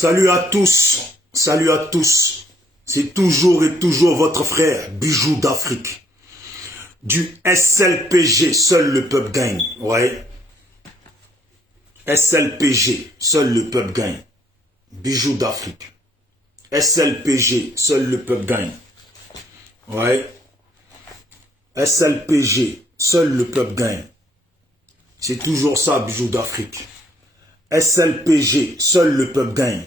Salut à tous, salut à tous. C'est toujours et toujours votre frère, Bijou d'Afrique. Du SLPG, seul le peuple gagne. Ouais. SLPG, seul le peuple gagne. Bijou d'Afrique. SLPG, seul le peuple gagne. Ouais. SLPG, seul le peuple gagne. C'est toujours ça, Bijou d'Afrique. SLPG, seul le peuple gagne.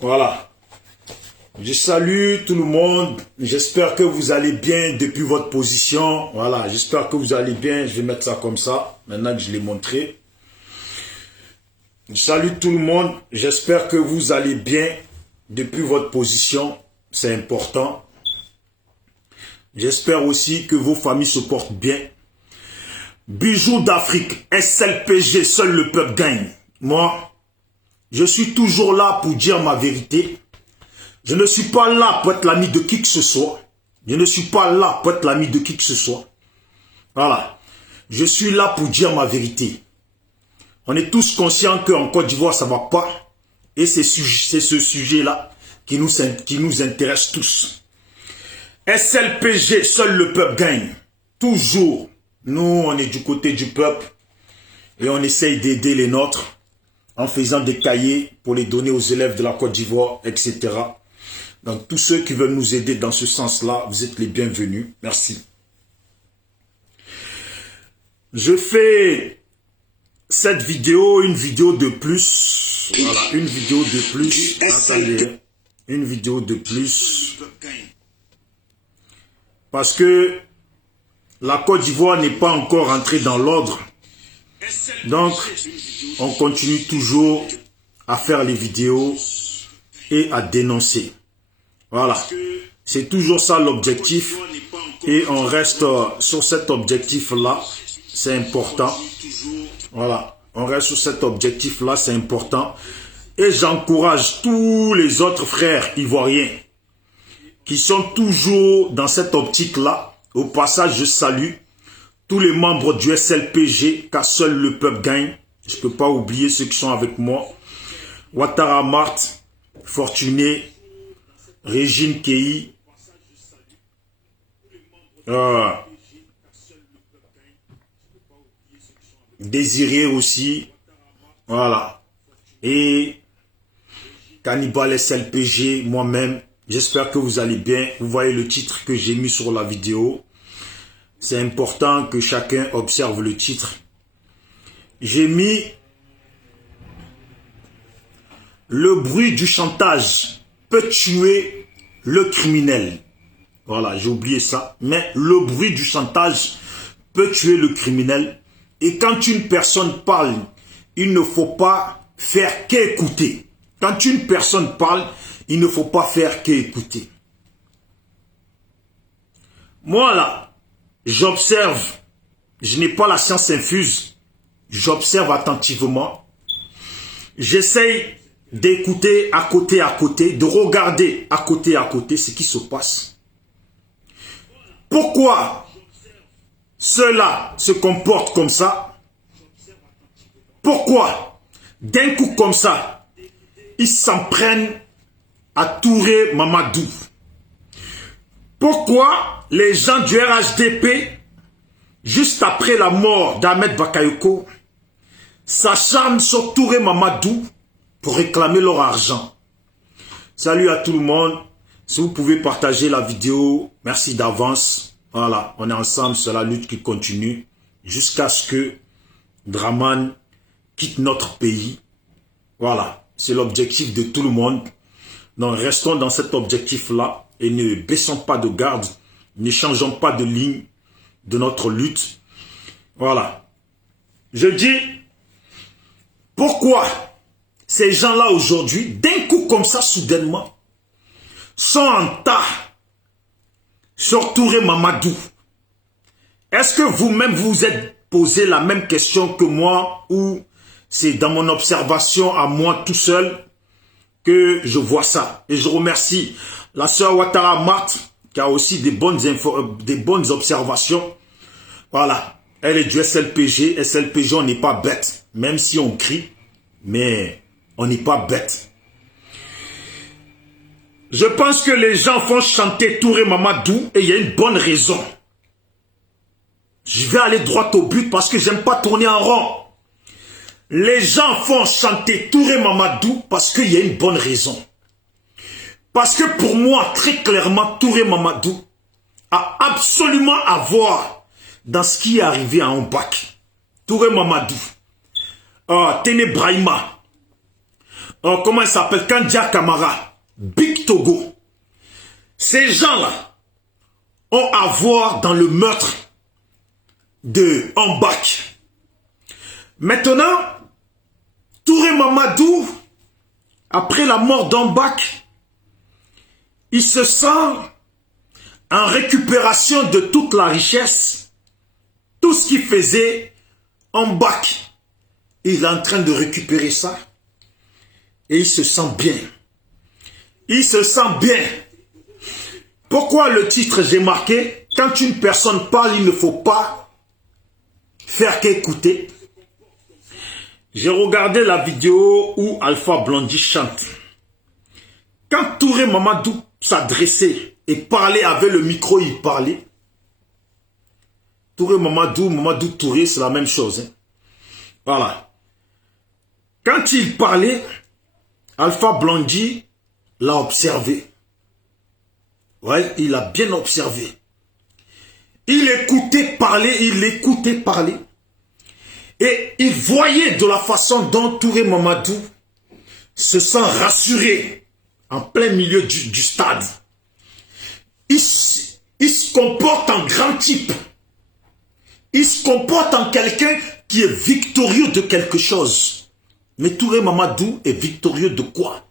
Voilà. Je salue tout le monde. J'espère que vous allez bien depuis votre position. Voilà, j'espère que vous allez bien. Je vais mettre ça comme ça, maintenant que je l'ai montré. Je salue tout le monde. J'espère que vous allez bien depuis votre position. C'est important. J'espère aussi que vos familles se portent bien. Bijou d'Afrique, SLPG, seul le peuple gagne. Moi, je suis toujours là pour dire ma vérité. Je ne suis pas là pour être l'ami de qui que ce soit. Je ne suis pas là pour être l'ami de qui que ce soit. Voilà. Je suis là pour dire ma vérité. On est tous conscients qu'en Côte d'Ivoire, ça ne va pas. Et c'est ce sujet-là qui nous intéresse tous. SLPG, seul le peuple gagne. Toujours. Nous, on est du côté du peuple. Et on essaye d'aider les nôtres en faisant des cahiers pour les donner aux élèves de la Côte d'Ivoire, etc. Donc, tous ceux qui veulent nous aider dans ce sens-là, vous êtes les bienvenus. Merci. Je fais cette vidéo, une vidéo de plus. Voilà, une vidéo de plus. Attendez, une vidéo de plus. Parce que la Côte d'Ivoire n'est pas encore entrée dans l'ordre. Donc, on continue toujours à faire les vidéos et à dénoncer. Voilà. C'est toujours ça l'objectif. Et on reste sur cet objectif-là. C'est important. Voilà. On reste sur cet objectif-là. C'est important. Et j'encourage tous les autres frères ivoiriens qui sont toujours dans cette optique-là. Au passage, je salue tous les membres du SLPG, car seul le peuple gagne. Je ne peux pas oublier ceux qui sont avec moi. Ouattara Marthe, Fortuné, Régine Kei, Désiré aussi. Voilà. Et Cannibal SLPG, moi-même. J'espère que vous allez bien. Vous voyez le titre que j'ai mis sur la vidéo. C'est important que chacun observe le titre. J'ai mis le bruit du chantage peut tuer le criminel. Voilà, j'ai oublié ça. Mais le bruit du chantage peut tuer le criminel. Et quand une personne parle, il ne faut pas faire qu'écouter. Quand une personne parle, il ne faut pas faire qu'écouter. Moi là, j'observe, je n'ai pas la science infuse, j'observe attentivement, j'essaye d'écouter à côté, de regarder à côté ce qui se passe. Pourquoi ceux-là se comportent comme ça? Pourquoi d'un coup comme ça, ils s'en prennent à Touré Mamadou? Pourquoi les gens du RHDP, juste après la mort d'Ahmed Bakayoko, s'acharnent sur Touré Mamadou pour réclamer leur argent? Salut à tout le monde. Si vous pouvez partager la vidéo, merci d'avance. Voilà, on est ensemble, c'est la lutte qui continue jusqu'à ce que Dramane quitte notre pays. Voilà, c'est l'objectif de tout le monde. Donc restons dans cet objectif-là et ne baissons pas de garde, ne changeons pas de ligne de notre lutte. Voilà. Je dis, pourquoi ces gens-là aujourd'hui, d'un coup comme ça, soudainement, sont en tas sur Touré Mamadou? Est-ce que vous-même vous êtes posé la même question que moi, ou c'est dans mon observation à moi tout seul que je vois ça? Et je remercie la sœur Ouattara Marthe qui a aussi des bonnes observations. Voilà, elle est du SLPG. SLPG, on n'est pas bête, même si on crie, mais on n'est pas bête. Je pense que les gens font chanter Touré Mamadou et il y a une bonne raison. Je vais aller droit au but parce que j'aime pas tourner en rond. Les gens font chanter Touré Mamadou parce qu'il y a une bonne raison. Parce que pour moi, très clairement, Touré Mamadou a absolument à voir dans ce qui est arrivé à Ombak. Touré Mamadou, Tene Brahima, comment il s'appelle, Kandia Kamara, Big Togo. Ces gens-là ont à voir dans le meurtre de Ombak. Maintenant, Touré Mamadou, après la mort d'Ombak, il se sent en récupération de toute la richesse, tout ce qu'il faisait Ombak. Il est en train de récupérer ça et il se sent bien. Il se sent bien. Pourquoi le titre j'ai marqué? Quand une personne parle, il ne faut pas faire qu'écouter. J'ai regardé la vidéo où Alpha Blondy chante. Quand Touré Mamadou s'adressait et parlait avec le micro, il parlait. Touré Mamadou, Mamadou Touré, c'est la même chose. Hein. Voilà. Quand il parlait, Alpha Blondy l'a observé. Ouais, il a bien observé. Il écoutait parler. Et il voyait de la façon dont Touré Mamadou se sent rassuré en plein milieu du stade. Il se comporte en grand type. Il se comporte en quelqu'un qui est victorieux de quelque chose. Mais Touré Mamadou est victorieux de quoi?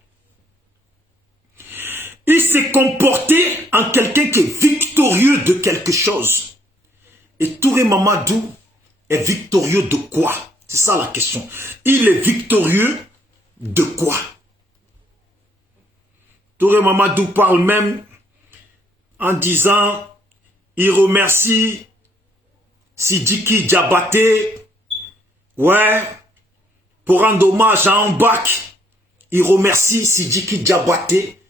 Il s'est comporté en quelqu'un qui est victorieux de quelque chose. Et Touré Mamadou est victorieux de quoi? C'est ça la question. Il est victorieux de quoi? Touré Mamadou parle même en disant, il remercie Sidiki Diabaté, ouais, pour rendre hommage à Ombak. Il remercie Sidiki Diabaté.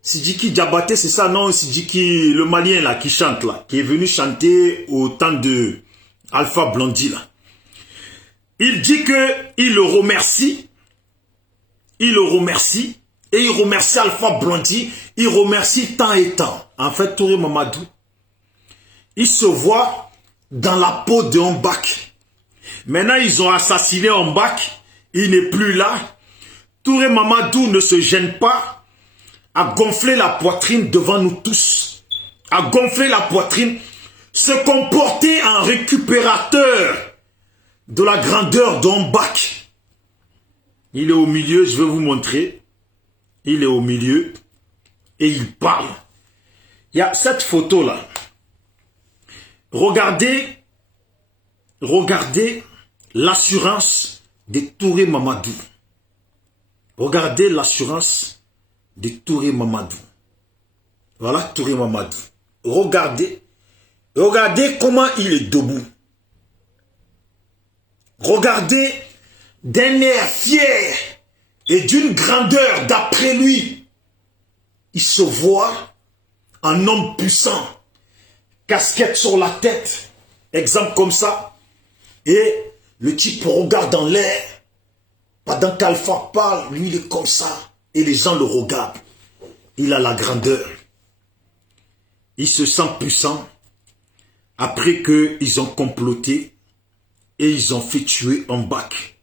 Sidiki Diabaté, c'est ça, non? Sidiki, le Malien là, qui chante là, qui est venu chanter au temps de Alpha Blondy là. Il dit que il le remercie. Il le remercie. Et il remercie Alpha Blondy. Il remercie tant et tant. En fait, Touré Mamadou, il se voit dans la peau de Ombak. Maintenant, ils ont assassiné Ombak. Il n'est plus là. Touré Mamadou ne se gêne pas à gonfler la poitrine devant nous tous. À gonfler la poitrine. Se comporter en récupérateur de la grandeur d'Ombak. Il est au milieu, je vais vous montrer. Il est au milieu et il parle. Il y a cette photo-là. Regardez l'assurance de Touré Mamadou. Regardez l'assurance de Touré Mamadou. Voilà Touré Mamadou. Regardez comment il est debout. Regardez d'un air fier et d'une grandeur d'après lui. Il se voit un homme puissant, casquette sur la tête, exemple comme ça, et le type regarde dans l'air. Pendant qu'Alpha parle, lui il est comme ça, et les gens le regardent. Il a la grandeur. Il se sent puissant après qu'ils ont comploté et ils ont fait tuer Ombak.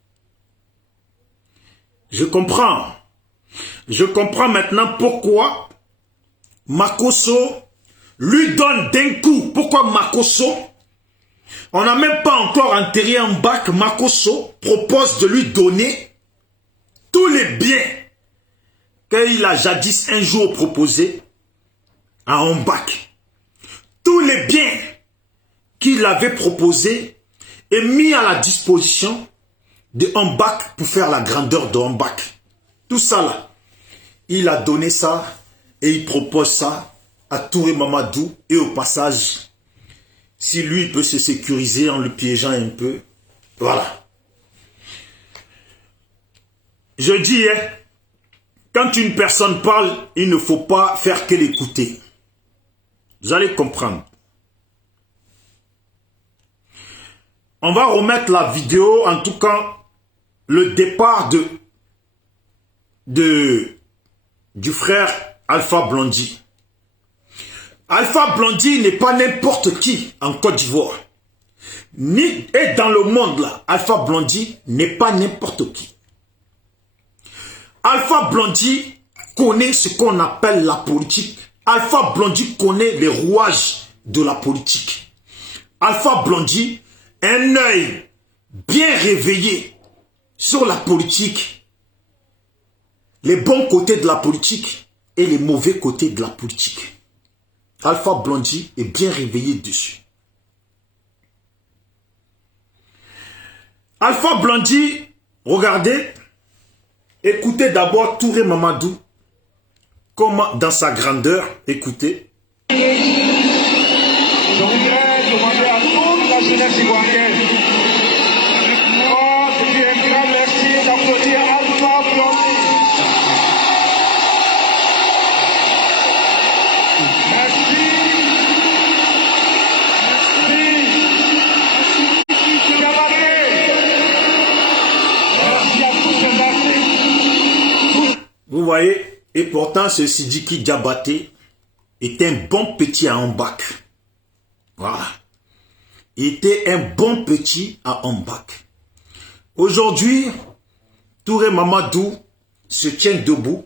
Je comprends. Je comprends maintenant pourquoi Makosso lui donne d'un coup. Pourquoi Makosso, on n'a même pas encore enterré Ombak, Makosso propose de lui donner tous les biens qu'il a jadis un jour proposé à Ombak. Tous les biens qu'il avait proposés et mis à la disposition de Ombak pour faire la grandeur de Ombak. Tout ça là, il a donné ça et il propose ça à Touré Mamadou. Et au passage, si lui peut se sécuriser en le piégeant un peu, voilà. Je dis, hein, Quand une personne parle, il ne faut pas faire que l'écouter. Vous allez comprendre. On va remettre la vidéo, en tout cas, le départ du frère Alpha Blondy. Alpha Blondy n'est pas n'importe qui en Côte d'Ivoire. Et dans le monde là, Alpha Blondy n'est pas n'importe qui. Alpha Blondy connaît ce qu'on appelle la politique. Alpha Blondy connaît les rouages de la politique. Alpha Blondy a un œil bien réveillé sur la politique, les bons côtés de la politique et les mauvais côtés de la politique. Alpha Blondy est bien réveillé dessus. Alpha Blondy, regardez, écoutez d'abord Touré Mamadou, comment dans sa grandeur, écoutez. Je voudrais demander à toute la jeunesse ivoirienne, moi, je dis un grand merci d'applaudir Alpha Blondy. Vous voyez, et pourtant ce Sidiki Diabaté est un bon petit à Ambak. Voilà. Il était un bon petit à Ambak. Aujourd'hui, Touré Mamadou se tient debout.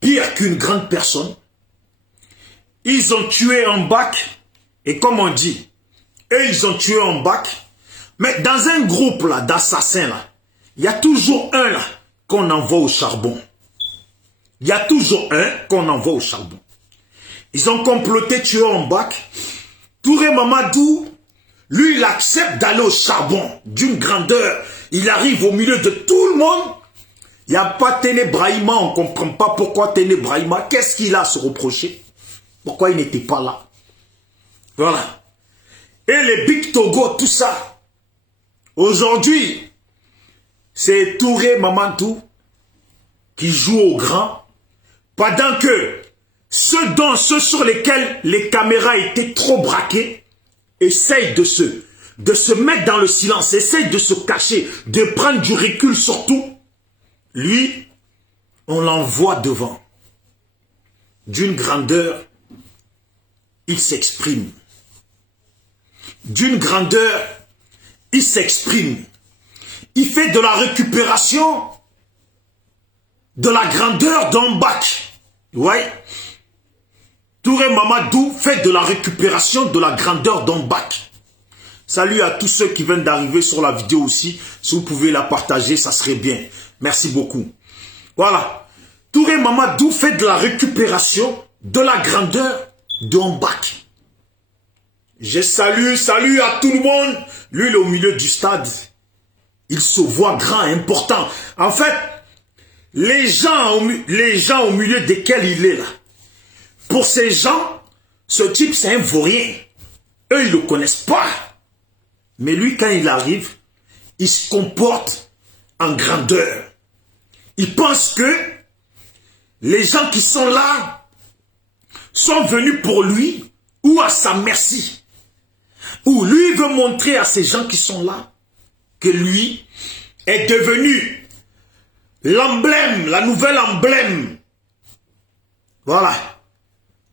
Pire qu'une grande personne. Ils ont tué Ambak. Et comme on dit, eux ils ont tué Ambak. Mais dans un groupe là d'assassins là, il y a toujours un là qu'on envoie au charbon. Il y a toujours un qu'on envoie au charbon. Ils ont comploté tuer Ambak. Touré Mamadou, lui, il accepte d'aller au charbon d'une grandeur. Il arrive au milieu de tout le monde. Il n'y a pas Téné Brahima, on ne comprend pas pourquoi Téné Brahima. Qu'est-ce qu'il a à se reprocher? Pourquoi il n'était pas là? Voilà. Et les Big Togo, tout ça. Aujourd'hui, c'est Touré Mamadou qui joue au grand, pendant que ceux sur lesquels les caméras étaient trop braquées essayent de se mettre dans le silence, essayent de se cacher, de prendre du recul surtout. Lui, on l'envoie devant. D'une grandeur, il s'exprime. D'une grandeur, il s'exprime. Il fait de la récupération de la grandeur d'Ambak. Ouais. Touré Mamadou fait de la récupération de la grandeur d'Ambak. Salut à tous ceux qui viennent d'arriver sur la vidéo aussi. Si vous pouvez la partager, ça serait bien. Merci beaucoup. Voilà. Touré Mamadou fait de la récupération de la grandeur d'Ambak. Je salut à tout le monde. Lui, il est au milieu du stade. Il se voit grand, important. En fait, les gens au milieu desquels il est là, pour ces gens, ce type c'est un vaurien. Eux, ils ne le connaissent pas. Mais lui, quand il arrive, il se comporte en grandeur. Il pense que les gens qui sont là sont venus pour lui ou à sa merci. Ou lui veut montrer à ces gens qui sont là que lui est devenu l'emblème, la nouvelle emblème, voilà,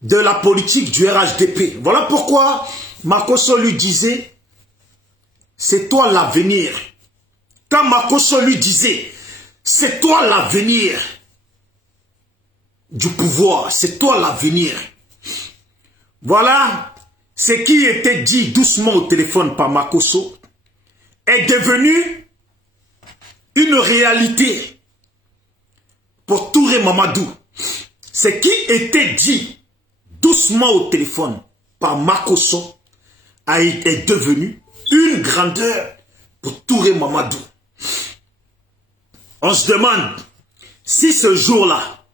de la politique du RHDP. Voilà pourquoi Makosso lui disait, c'est toi l'avenir. Quand Makosso lui disait, c'est toi l'avenir du pouvoir, c'est toi l'avenir. Voilà, ce qui était dit doucement au téléphone par Makosso est devenu une réalité pour Touré Mamadou. Ce qui était dit doucement au téléphone par Makosso est devenu une grandeur pour Touré Mamadou. On se demande si ce jour-là,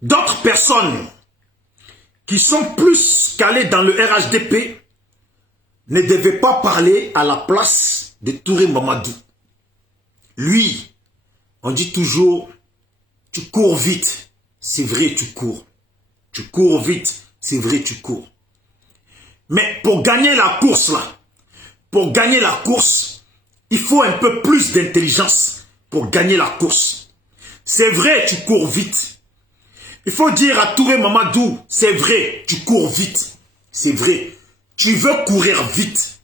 d'autres personnes qui sont plus calées dans le RHDP ne devaient pas parler à la place de Touré Mamadou. Lui, On dit toujours, tu cours vite. C'est vrai, tu cours. Tu cours vite. C'est vrai, tu cours. Mais pour gagner la course, là, pour gagner la course, il faut un peu plus d'intelligence pour gagner la course. C'est vrai, tu cours vite. Il faut dire à Touré Mamadou, c'est vrai, tu cours vite. C'est vrai, tu veux courir vite.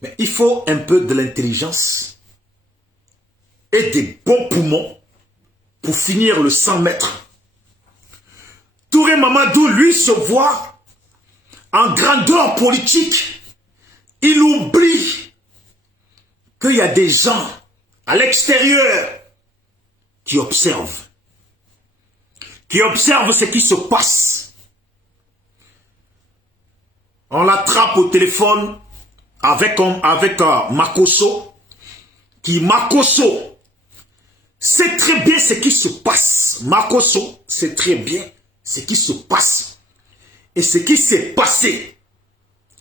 Mais il faut un peu de l'intelligence et des bons poumons pour finir le 100 mètres. Touré Mamadou, lui, se voit en grandeur politique. Il oublie qu'il y a des gens à l'extérieur qui observent ce qui se passe. On l'attrape au téléphone avec Makosso, Makosso sait très bien ce qui se passe. Makosso sait très bien ce qui se passe. Et ce qui s'est passé,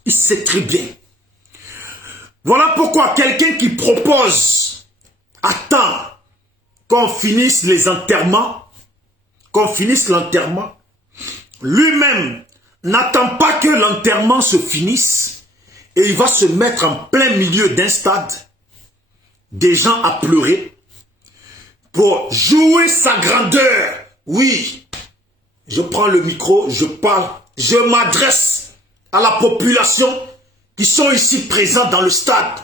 il sait très bien. Voilà pourquoi quelqu'un qui propose, attend qu'on finisse les enterrements, lui-même n'attend pas que l'enterrement se finisse et il va se mettre en plein milieu d'un stade, des gens à pleurer, pour jouer sa grandeur. Oui, je prends le micro, je parle, je m'adresse à la population qui sont ici présents dans le stade.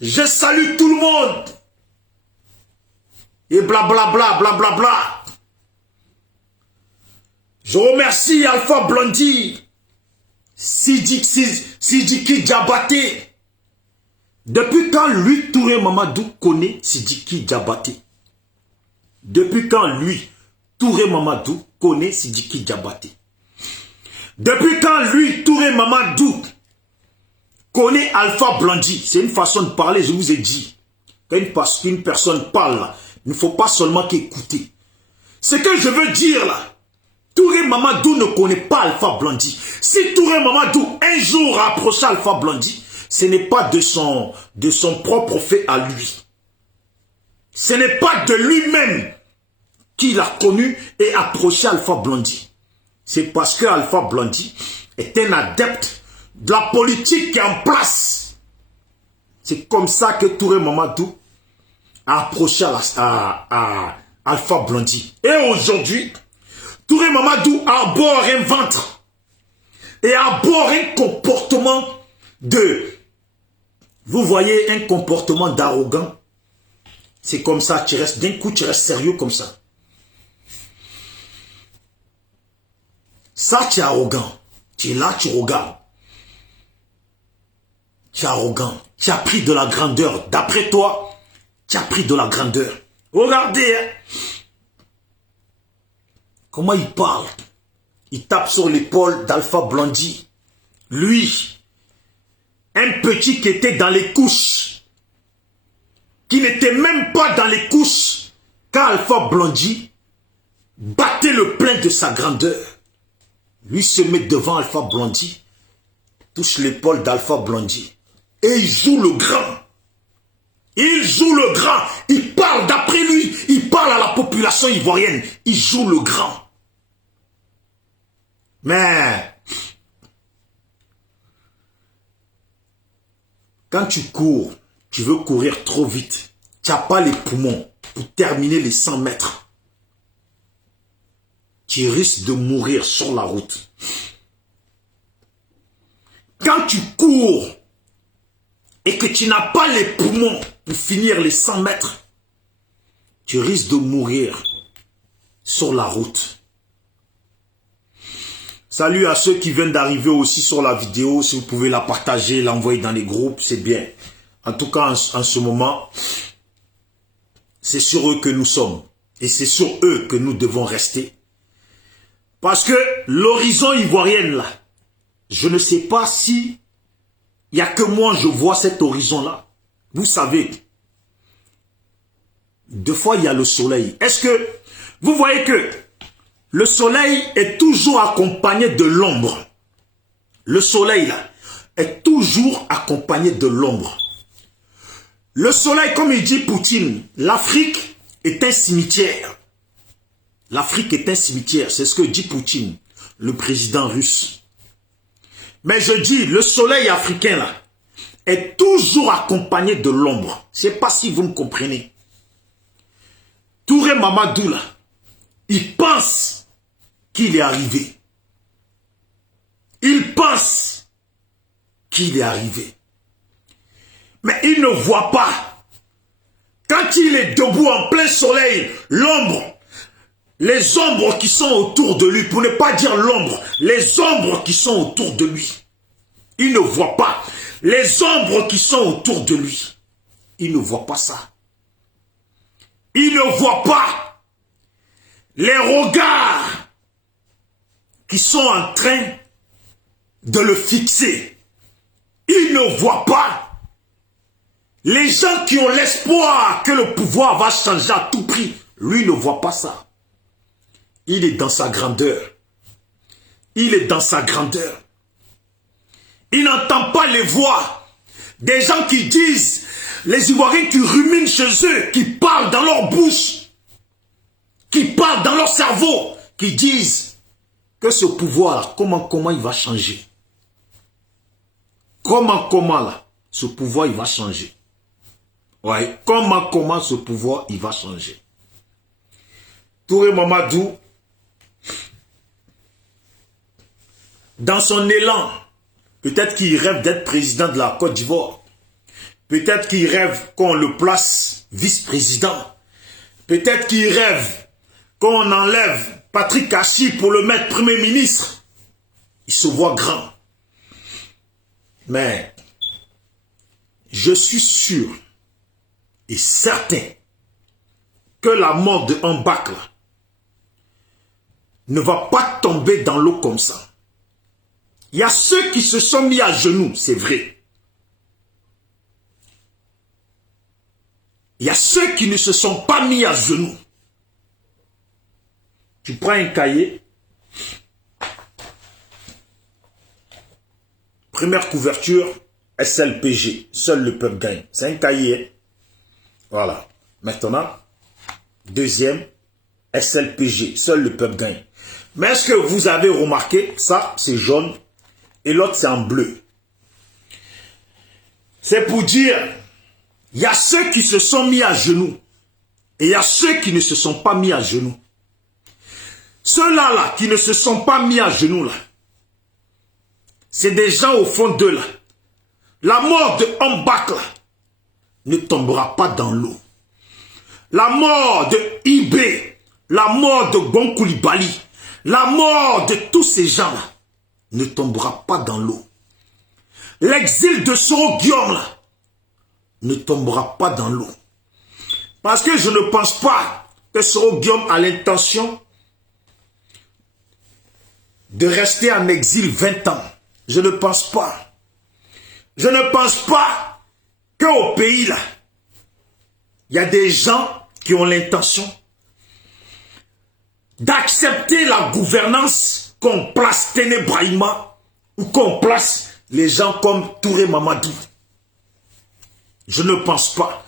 Je salue tout le monde. Et blablabla, blablabla. Je remercie Alpha Blondy, Sidiki Diabaté. Depuis quand lui, Touré Mamadou, connaît Sidiki Diabaté? Depuis quand lui, Touré Mamadou, connaît Sidiki Diabaté? Depuis quand lui, Touré Mamadou, connaît Alpha Blondy? C'est une façon de parler, je vous ai dit. Quand une personne parle, il ne faut pas seulement qu'écouter. Ce que je veux dire là, Touré Mamadou ne connaît pas Alpha Blondy. Si Touré Mamadou un jour a approché Alpha Blondy, ce n'est pas de son propre fait à lui. Ce n'est pas de lui-même qu'il a connu et approché Alpha Blondy. C'est parce que Alpha Blondy est un adepte de la politique qui est en place. C'est comme ça que Touré Mamadou a approché à Alpha Blondy. Et aujourd'hui, Touré Mamadou arbore un ventre et arbore un comportement vous voyez, un comportement d'arrogant. C'est comme ça, d'un coup tu restes sérieux comme ça. Ça, tu es arrogant. Tu es là, tu regardes. Tu es arrogant. Tu as pris de la grandeur. D'après toi, tu as pris de la grandeur. Regardez, hein. Comment il parle? Il tape sur l'épaule d'Alpha Blondy. Lui, un petit qui était dans les couches, qui n'était même pas dans les couches, quand Alpha Blondy battait le plein de sa grandeur. Lui se met devant Alpha Blondy, touche l'épaule d'Alpha Blondy, et il joue le grand. Il joue le grand. Il parle d'après lui. Il parle à la population ivoirienne. Il joue le grand. Mais quand tu cours, tu veux courir trop vite. Tu n'as pas les poumons pour terminer les 100 mètres. Tu risques de mourir sur la route. Quand tu cours et que tu n'as pas les poumons pour finir les 100 mètres, tu risques de mourir sur la route. Salut à ceux qui viennent d'arriver aussi sur la vidéo. Si vous pouvez la partager, l'envoyer dans les groupes, c'est bien. En tout cas, en ce moment, c'est sur eux que nous sommes. Et c'est sur eux que nous devons rester. Parce que l'horizon ivoirienne, là, je ne sais pas si il n'y a que moi je vois cet horizon-là. Vous savez, deux fois il y a le soleil. Est-ce que vous voyez que le soleil est toujours accompagné de l'ombre? Le soleil là est toujours accompagné de l'ombre. Le soleil, comme il dit Poutine, l'Afrique est un cimetière. L'Afrique est un cimetière, c'est ce que dit Poutine, le président russe. Mais je dis, le soleil africain là, est toujours accompagné de l'ombre. Je ne sais pas si vous me comprenez. Touré Mamadou là, il pense qu'il est arrivé. Il pense qu'il est arrivé. Mais il ne voit pas. Quand il est debout en plein soleil, l'ombre, les ombres qui sont autour de lui, pour ne pas dire l'ombre, les ombres qui sont autour de lui, il ne voit pas. Les ombres qui sont autour de lui, il ne voit pas ça. Il ne voit pas les regards qui sont en train de le fixer. Il ne voit pas les gens qui ont l'espoir que le pouvoir va changer à tout prix. Lui ne voit pas ça. Il est dans sa grandeur. Il est dans sa grandeur. Il n'entend pas les voix des gens qui disent, les Ivoiriens qui ruminent chez eux, qui parlent dans leur bouche, qui parlent dans leur cerveau, qui disent que ce pouvoir, comment il va changer. Comment là, ce pouvoir il va changer. Ouais, comment ce pouvoir il va changer. Touré Mamadou, dans son élan, peut-être qu'il rêve d'être président de la Côte d'Ivoire. Peut-être qu'il rêve qu'on le place vice-président. Peut-être qu'il rêve qu'on enlève Patrick Kachi pour le mettre premier ministre. Il se voit grand. Mais je suis sûr et certain que la mort de Mbak ne va pas tomber dans l'eau comme ça. Il y a ceux qui se sont mis à genoux, c'est vrai. Il y a ceux qui ne se sont pas mis à genoux. Tu prends un cahier. Première couverture, SLPG, seul le peuple gagne. C'est un cahier. Voilà. Maintenant, deuxième, SLPG, seul le peuple gagne. Mais est-ce que vous avez remarqué, ça c'est jaune et l'autre c'est en bleu. C'est pour dire, il y a ceux qui se sont mis à genoux et il y a ceux qui ne se sont pas mis à genoux. Ceux-là là, qui ne se sont pas mis à genoux là, c'est des gens au fond d'eux là. La mort de Mbak là ne tombera pas dans l'eau. La mort de Ibé, la mort de Gon Coulibaly, la mort de tous ces gens là ne tombera pas dans l'eau. L'exil de Soro Guillaume là ne tombera pas dans l'eau. Parce que je ne pense pas que Soro Guillaume a l'intention de rester en exil 20 ans. Je ne pense pas. Je ne pense pas qu'au pays là, il y a des gens qui ont l'intention d'accepter la gouvernance qu'on place Téné Brahima ou qu'on place les gens comme Touré Mamadou. Je ne pense pas.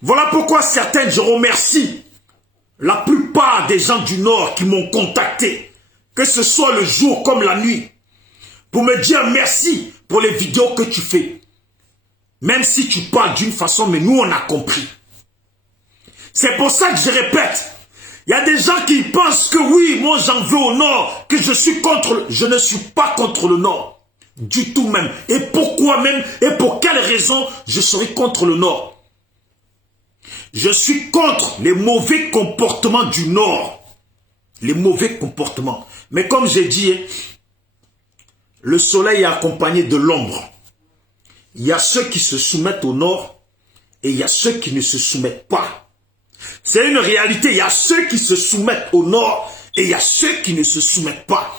Voilà pourquoi certains, je remercie la plupart des gens du Nord qui m'ont contacté, que ce soit le jour comme la nuit, pour me dire merci pour les vidéos que tu fais. Même si tu parles d'une façon, mais nous on a compris. C'est pour ça que je répète, il y a des gens qui pensent que oui, moi j'en veux au Nord, que je suis contre, je ne suis pas contre le Nord. Du tout même. Et pourquoi même, et pour quelle raison je serai contre le Nord? Je suis contre les mauvais comportements du Nord. Les mauvais comportements. Mais comme j'ai dit, le soleil est accompagné de l'ombre. Il y a ceux qui se soumettent au Nord et il y a ceux qui ne se soumettent pas. C'est une réalité. Il y a ceux qui se soumettent au Nord et il y a ceux qui ne se soumettent pas.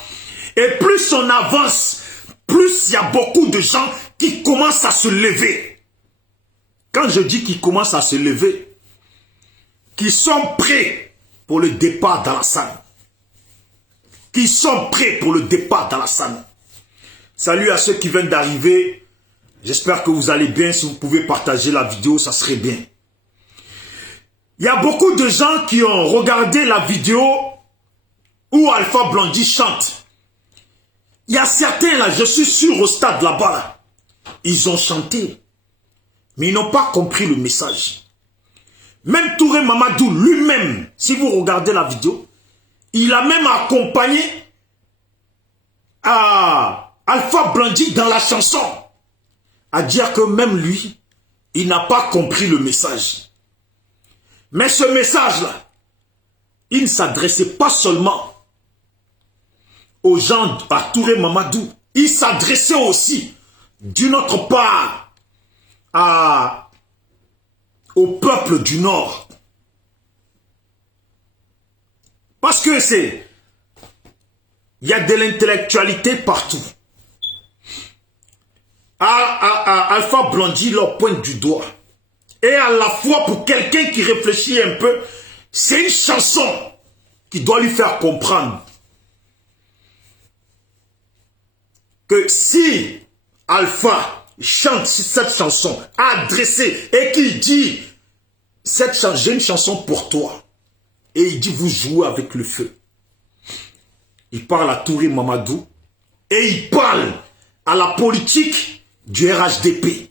Et plus on avance, plus il y a beaucoup de gens qui commencent à se lever. Quand je dis qu'ils commencent à se lever, qui sont prêts pour le départ d'Alassane. Qui sont prêts pour le départ d'Alassane. Salut à ceux qui viennent d'arriver. J'espère que vous allez bien. Si vous pouvez partager la vidéo, ça serait bien. Il y a beaucoup de gens qui ont regardé la vidéo où Alpha Blondy chante. Il y a certains là, je suis sûr au stade là-bas, là, ils ont chanté. Mais ils n'ont pas compris le message. Même Touré Mamadou lui-même, si vous regardez la vidéo, il a même accompagné à Alpha Blondy dans la chanson. À dire que même lui, il n'a pas compris le message. Mais ce message-là, il ne s'adressait pas seulement aux gens, à Touré Mamadou. Il s'adressait aussi, d'une autre part, au peuple du Nord. Parce que il y a de l'intellectualité partout. Alpha Blondy leur pointe du doigt. Et à la fois, pour quelqu'un qui réfléchit un peu, c'est une chanson qui doit lui faire comprendre que si Alpha chante cette chanson adressée et qu'il dit j'ai une chanson pour toi, et il dit vous jouez avec le feu, il parle à Touré Mamadou et il parle à la politique du RHDP.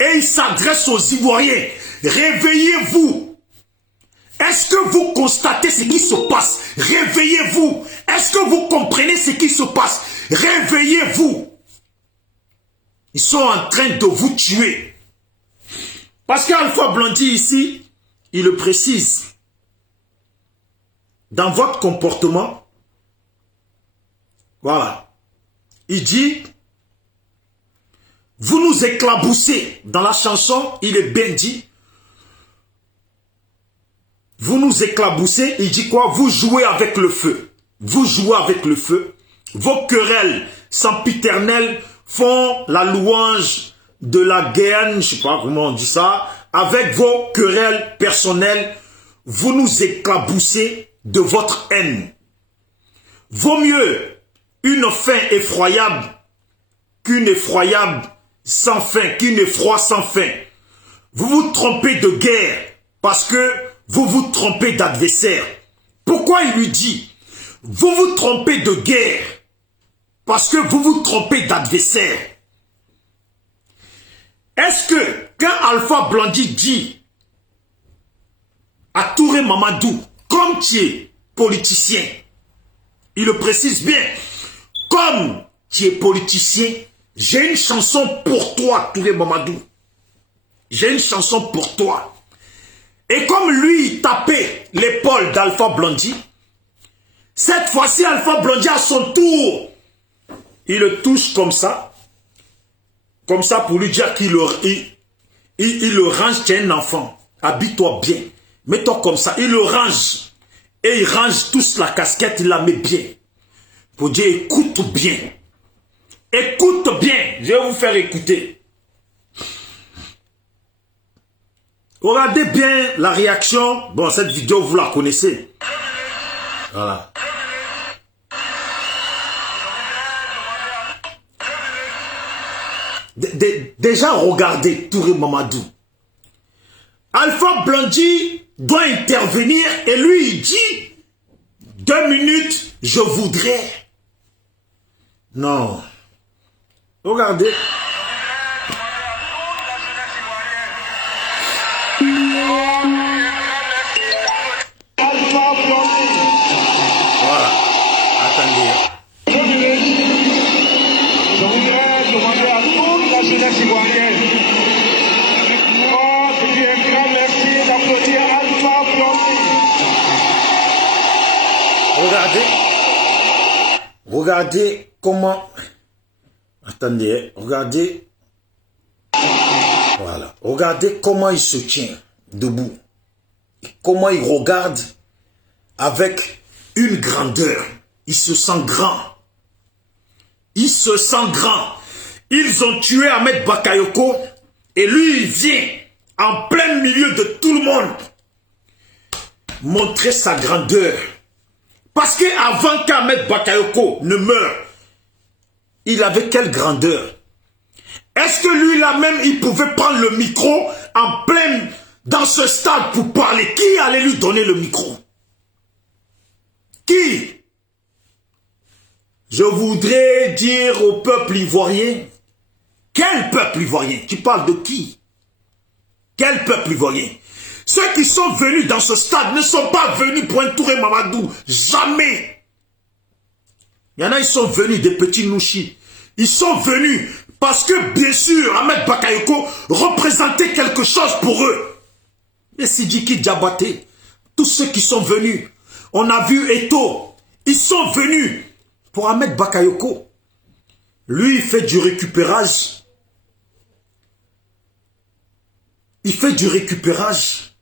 Et il s'adresse aux Ivoiriens. Réveillez-vous. Est-ce que vous constatez ce qui se passe? Réveillez-vous. Est-ce que vous comprenez ce qui se passe? Réveillez-vous. Ils sont en train de vous tuer. Parce qu'Alpha Blondy ici, il le précise. Dans votre comportement, voilà. Il dit, vous nous éclaboussez. Dans la chanson, il est bien dit. Vous nous éclaboussez. Il dit quoi? Vous jouez avec le feu. Vous jouez avec le feu. Vos querelles sempiternelles font la louange de la guerre, je ne sais pas comment on dit ça. Avec vos querelles personnelles, vous nous éclaboussez de votre haine. Vaut mieux une fin effroyable qu'une effroyable sans fin, qu'une effroi sans fin. Vous vous trompez de guerre parce que vous vous trompez d'adversaire. Pourquoi il lui dit? Vous vous trompez de guerre parce que vous vous trompez d'adversaire. Est-ce que quand Alpha Blondy dit à Touré Mamadou, comme tu es politicien, il le précise bien, comme tu es politicien, j'ai une chanson pour toi, Touré Mamadou. J'ai une chanson pour toi. Et comme lui, il tapait l'épaule d'Alpha Blondy, cette fois-ci, Alpha Blondy, à son tour, il le touche comme ça pour lui dire qu'il le range, tu es un enfant, habille-toi bien, mets-toi comme ça, il le range, et il range tous la casquette, il la met bien, pour dire écoute bien. Écoute bien, je vais vous faire écouter. Regardez bien la réaction. Bon, cette vidéo, vous la connaissez. Voilà. Déjà, regardez Touré Mamadou. Alpha Blondy doit intervenir et lui, il dit 2 minutes, je voudrais. Non. Regardez. Alpha Blondy. Voilà. Attendez. Je voudrais demander à toute la jeunesse ivoirienne, je dis un grand merci d'applaudir Alpha Blondy. Regardez comment... Attendez, regardez. Voilà. Regardez comment il se tient debout. Comment il regarde avec une grandeur. Il se sent grand. Il se sent grand. Ils ont tué Ahmed Bakayoko et lui, il vient en plein milieu de tout le monde montrer sa grandeur. Parce qu'avant qu'Ahmed Bakayoko ne meure, il avait quelle grandeur? Est-ce que lui-là même, il pouvait prendre le micro en plein dans ce stade pour parler? Qui allait lui donner le micro? Qui? Je voudrais dire au peuple ivoirien. Quel peuple ivoirien? Tu parles de qui? Quel peuple ivoirien? Ceux qui sont venus dans ce stade ne sont pas venus pour un Touré Mamadou. Jamais. Il y en a, ils sont venus des petits nouchis. Ils sont venus parce que, bien sûr, Ahmed Bakayoko représentait quelque chose pour eux. Les Sidiki Diabaté, tous ceux qui sont venus, on a vu Eto, ils sont venus pour Ahmed Bakayoko. Lui, il fait du récupérage. Il fait du récupérage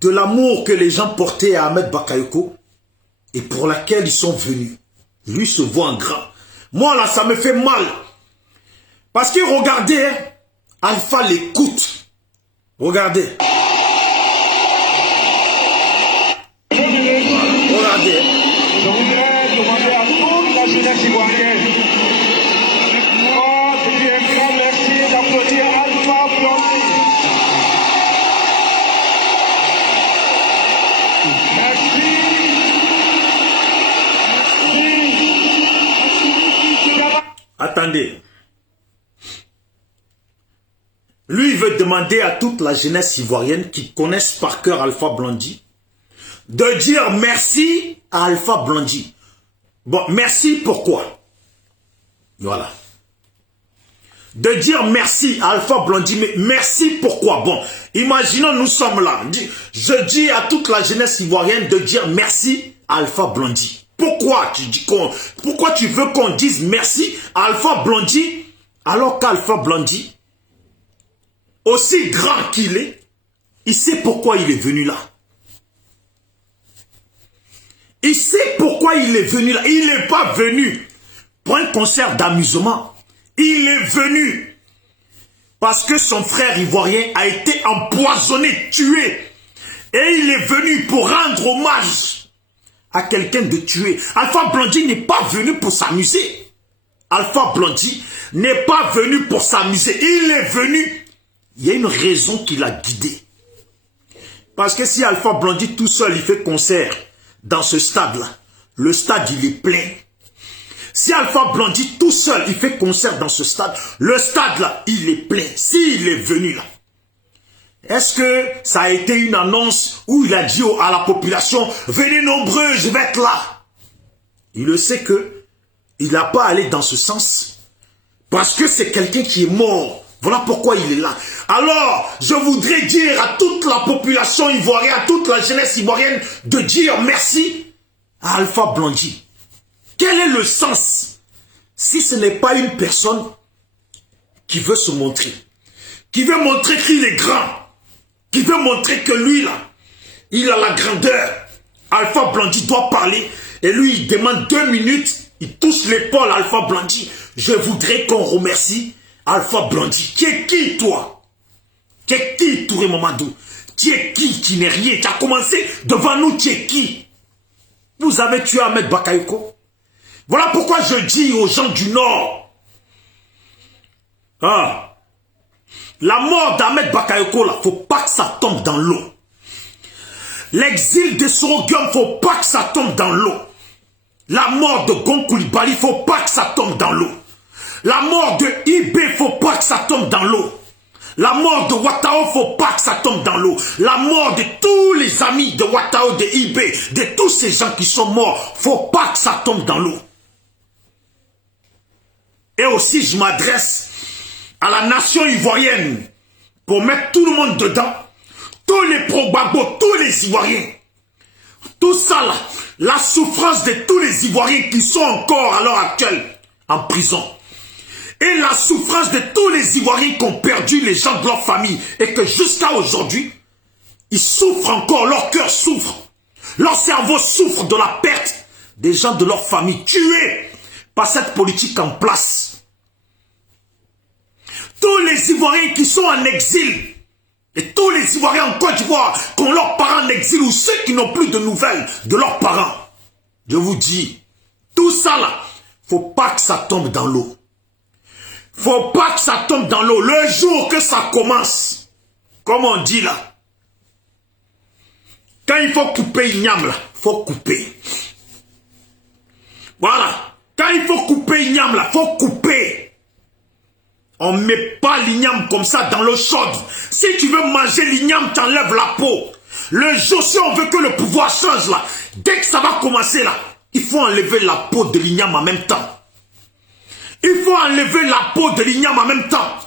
de l'amour que les gens portaient à Ahmed Bakayoko et pour laquelle ils sont venus. Lui se voit en grand. Moi, là, ça me fait mal. Parce que regardez, hein, Alpha l'écoute. Regardez. Regardez. Je voudrais demander à toute la jeunesse ivoirienne, je dis un grand merci d'applaudir Alpha Blondy. Merci. Attendez. Lui, il veut demander à toute la jeunesse ivoirienne qui connaissent par cœur Alpha Blondy de dire merci à Alpha Blondy. Bon, merci pourquoi? Voilà. De dire merci à Alpha Blondy, mais merci pourquoi? Bon, imaginons nous sommes là. Je dis à toute la jeunesse ivoirienne de dire merci à Alpha Blondy. Pourquoi pourquoi tu veux qu'on dise merci à Alpha Blondy alors qu'Alpha Blondy, aussi grand qu'il est, il sait pourquoi il est venu là. Il sait pourquoi il est venu là. Il n'est pas venu pour un concert d'amusement. Il est venu parce que son frère ivoirien a été empoisonné, tué. Et il est venu pour rendre hommage à quelqu'un de tué. Alpha Blondy n'est pas venu pour s'amuser. Alpha Blondy n'est pas venu pour s'amuser. Il est venu. Il y a une raison qui l'a guidé. Parce que si Alpha Blondy tout seul, il fait concert dans ce stade-là, le stade, il est plein. Si Alpha Blondy tout seul, il fait concert dans ce stade, le stade-là, il est plein. S'il est venu là, est-ce que ça a été une annonce où il a dit à la population, venez nombreux, je vais être là? Il le sait que il n'a pas allé dans ce sens. Parce que c'est quelqu'un qui est mort. Voilà pourquoi il est là. Alors, je voudrais dire à toute la population ivoirienne, à toute la jeunesse ivoirienne, de dire merci à Alpha Blondy. Quel est le sens si ce n'est pas une personne qui veut se montrer, qui veut montrer qu'il est grand, qui veut montrer que lui, là, il a la grandeur. Alpha Blondy doit parler et lui, il demande 2 minutes, il touche l'épaule à Alpha Blondy. Je voudrais qu'on remercie Alpha Blondy. Tu es qui, toi? Tu es qui, Touré Mamadou? Tu es qui n'est rien? Tu as commencé devant nous, tu es qui? Vous avez tué Ahmed Bakayoko. Voilà pourquoi je dis aux gens du Nord, ah, la mort d'Ahmed Bakayoko, là, faut pas que ça tombe dans l'eau. L'exil de Soroguem, faut pas que ça tombe dans l'eau. La mort de Gon Coulibaly, faut pas que ça tombe dans l'eau. La mort de IB, faut pas que ça tombe dans l'eau. La mort de Ouattao, faut pas que ça tombe dans l'eau. La mort de tous les amis de Ouattao, de IB, de tous ces gens qui sont morts, faut pas que ça tombe dans l'eau. Et aussi, je m'adresse à la nation ivoirienne pour mettre tout le monde dedans. Tous les pro-Gbagbo, tous les Ivoiriens. Tout ça là, la souffrance de tous les Ivoiriens qui sont encore à l'heure actuelle en prison. Et la souffrance de tous les Ivoiriens qui ont perdu les gens de leur famille et que jusqu'à aujourd'hui, ils souffrent encore, leur cœur souffre. Leur cerveau souffre de la perte des gens de leur famille tués par cette politique en place. Tous les Ivoiriens qui sont en exil et tous les Ivoiriens en Côte d'Ivoire qui ont leurs parents en exil ou ceux qui n'ont plus de nouvelles de leurs parents. Je vous dis, tout ça là, faut pas que ça tombe dans l'eau. Faut pas que ça tombe dans l'eau. Le jour que ça commence, comme on dit là, quand il faut couper Ignam là, faut couper. Voilà. Quand il faut couper Ignam là, faut couper. On ne met pas l'igname comme ça dans l'eau chaude. Si tu veux manger l'igname, t'enlèves la peau. Le jour, si on veut que le pouvoir change là, dès que ça va commencer là, il faut enlever la peau de l'igname en même temps. Il faut enlever la peau de l'igname en même temps.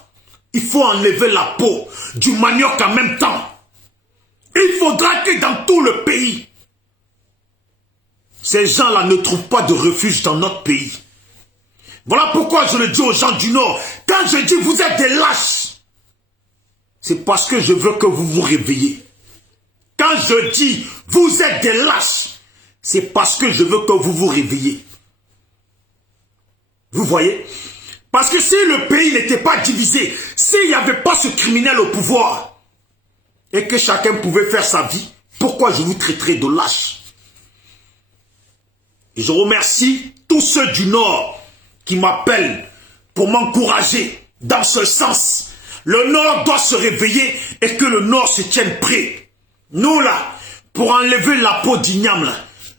Il faut enlever la peau du manioc en même temps. Il faudra que dans tout le pays, ces gens-là ne trouvent pas de refuge dans notre pays. Voilà pourquoi je le dis aux gens du Nord. Quand je dis vous êtes des lâches, c'est parce que je veux que vous vous réveillez. Quand je dis vous êtes des lâches, c'est parce que je veux que vous vous réveillez. Vous voyez? Parce que si le pays n'était pas divisé, s'il n'y avait pas ce criminel au pouvoir, et que chacun pouvait faire sa vie, pourquoi je vous traiterais de lâches? Et je remercie tous ceux du Nord qui m'appellent pour m'encourager dans ce sens. Le Nord doit se réveiller et que le Nord se tienne prêt. Nous là, pour enlever la peau d'Ignam là,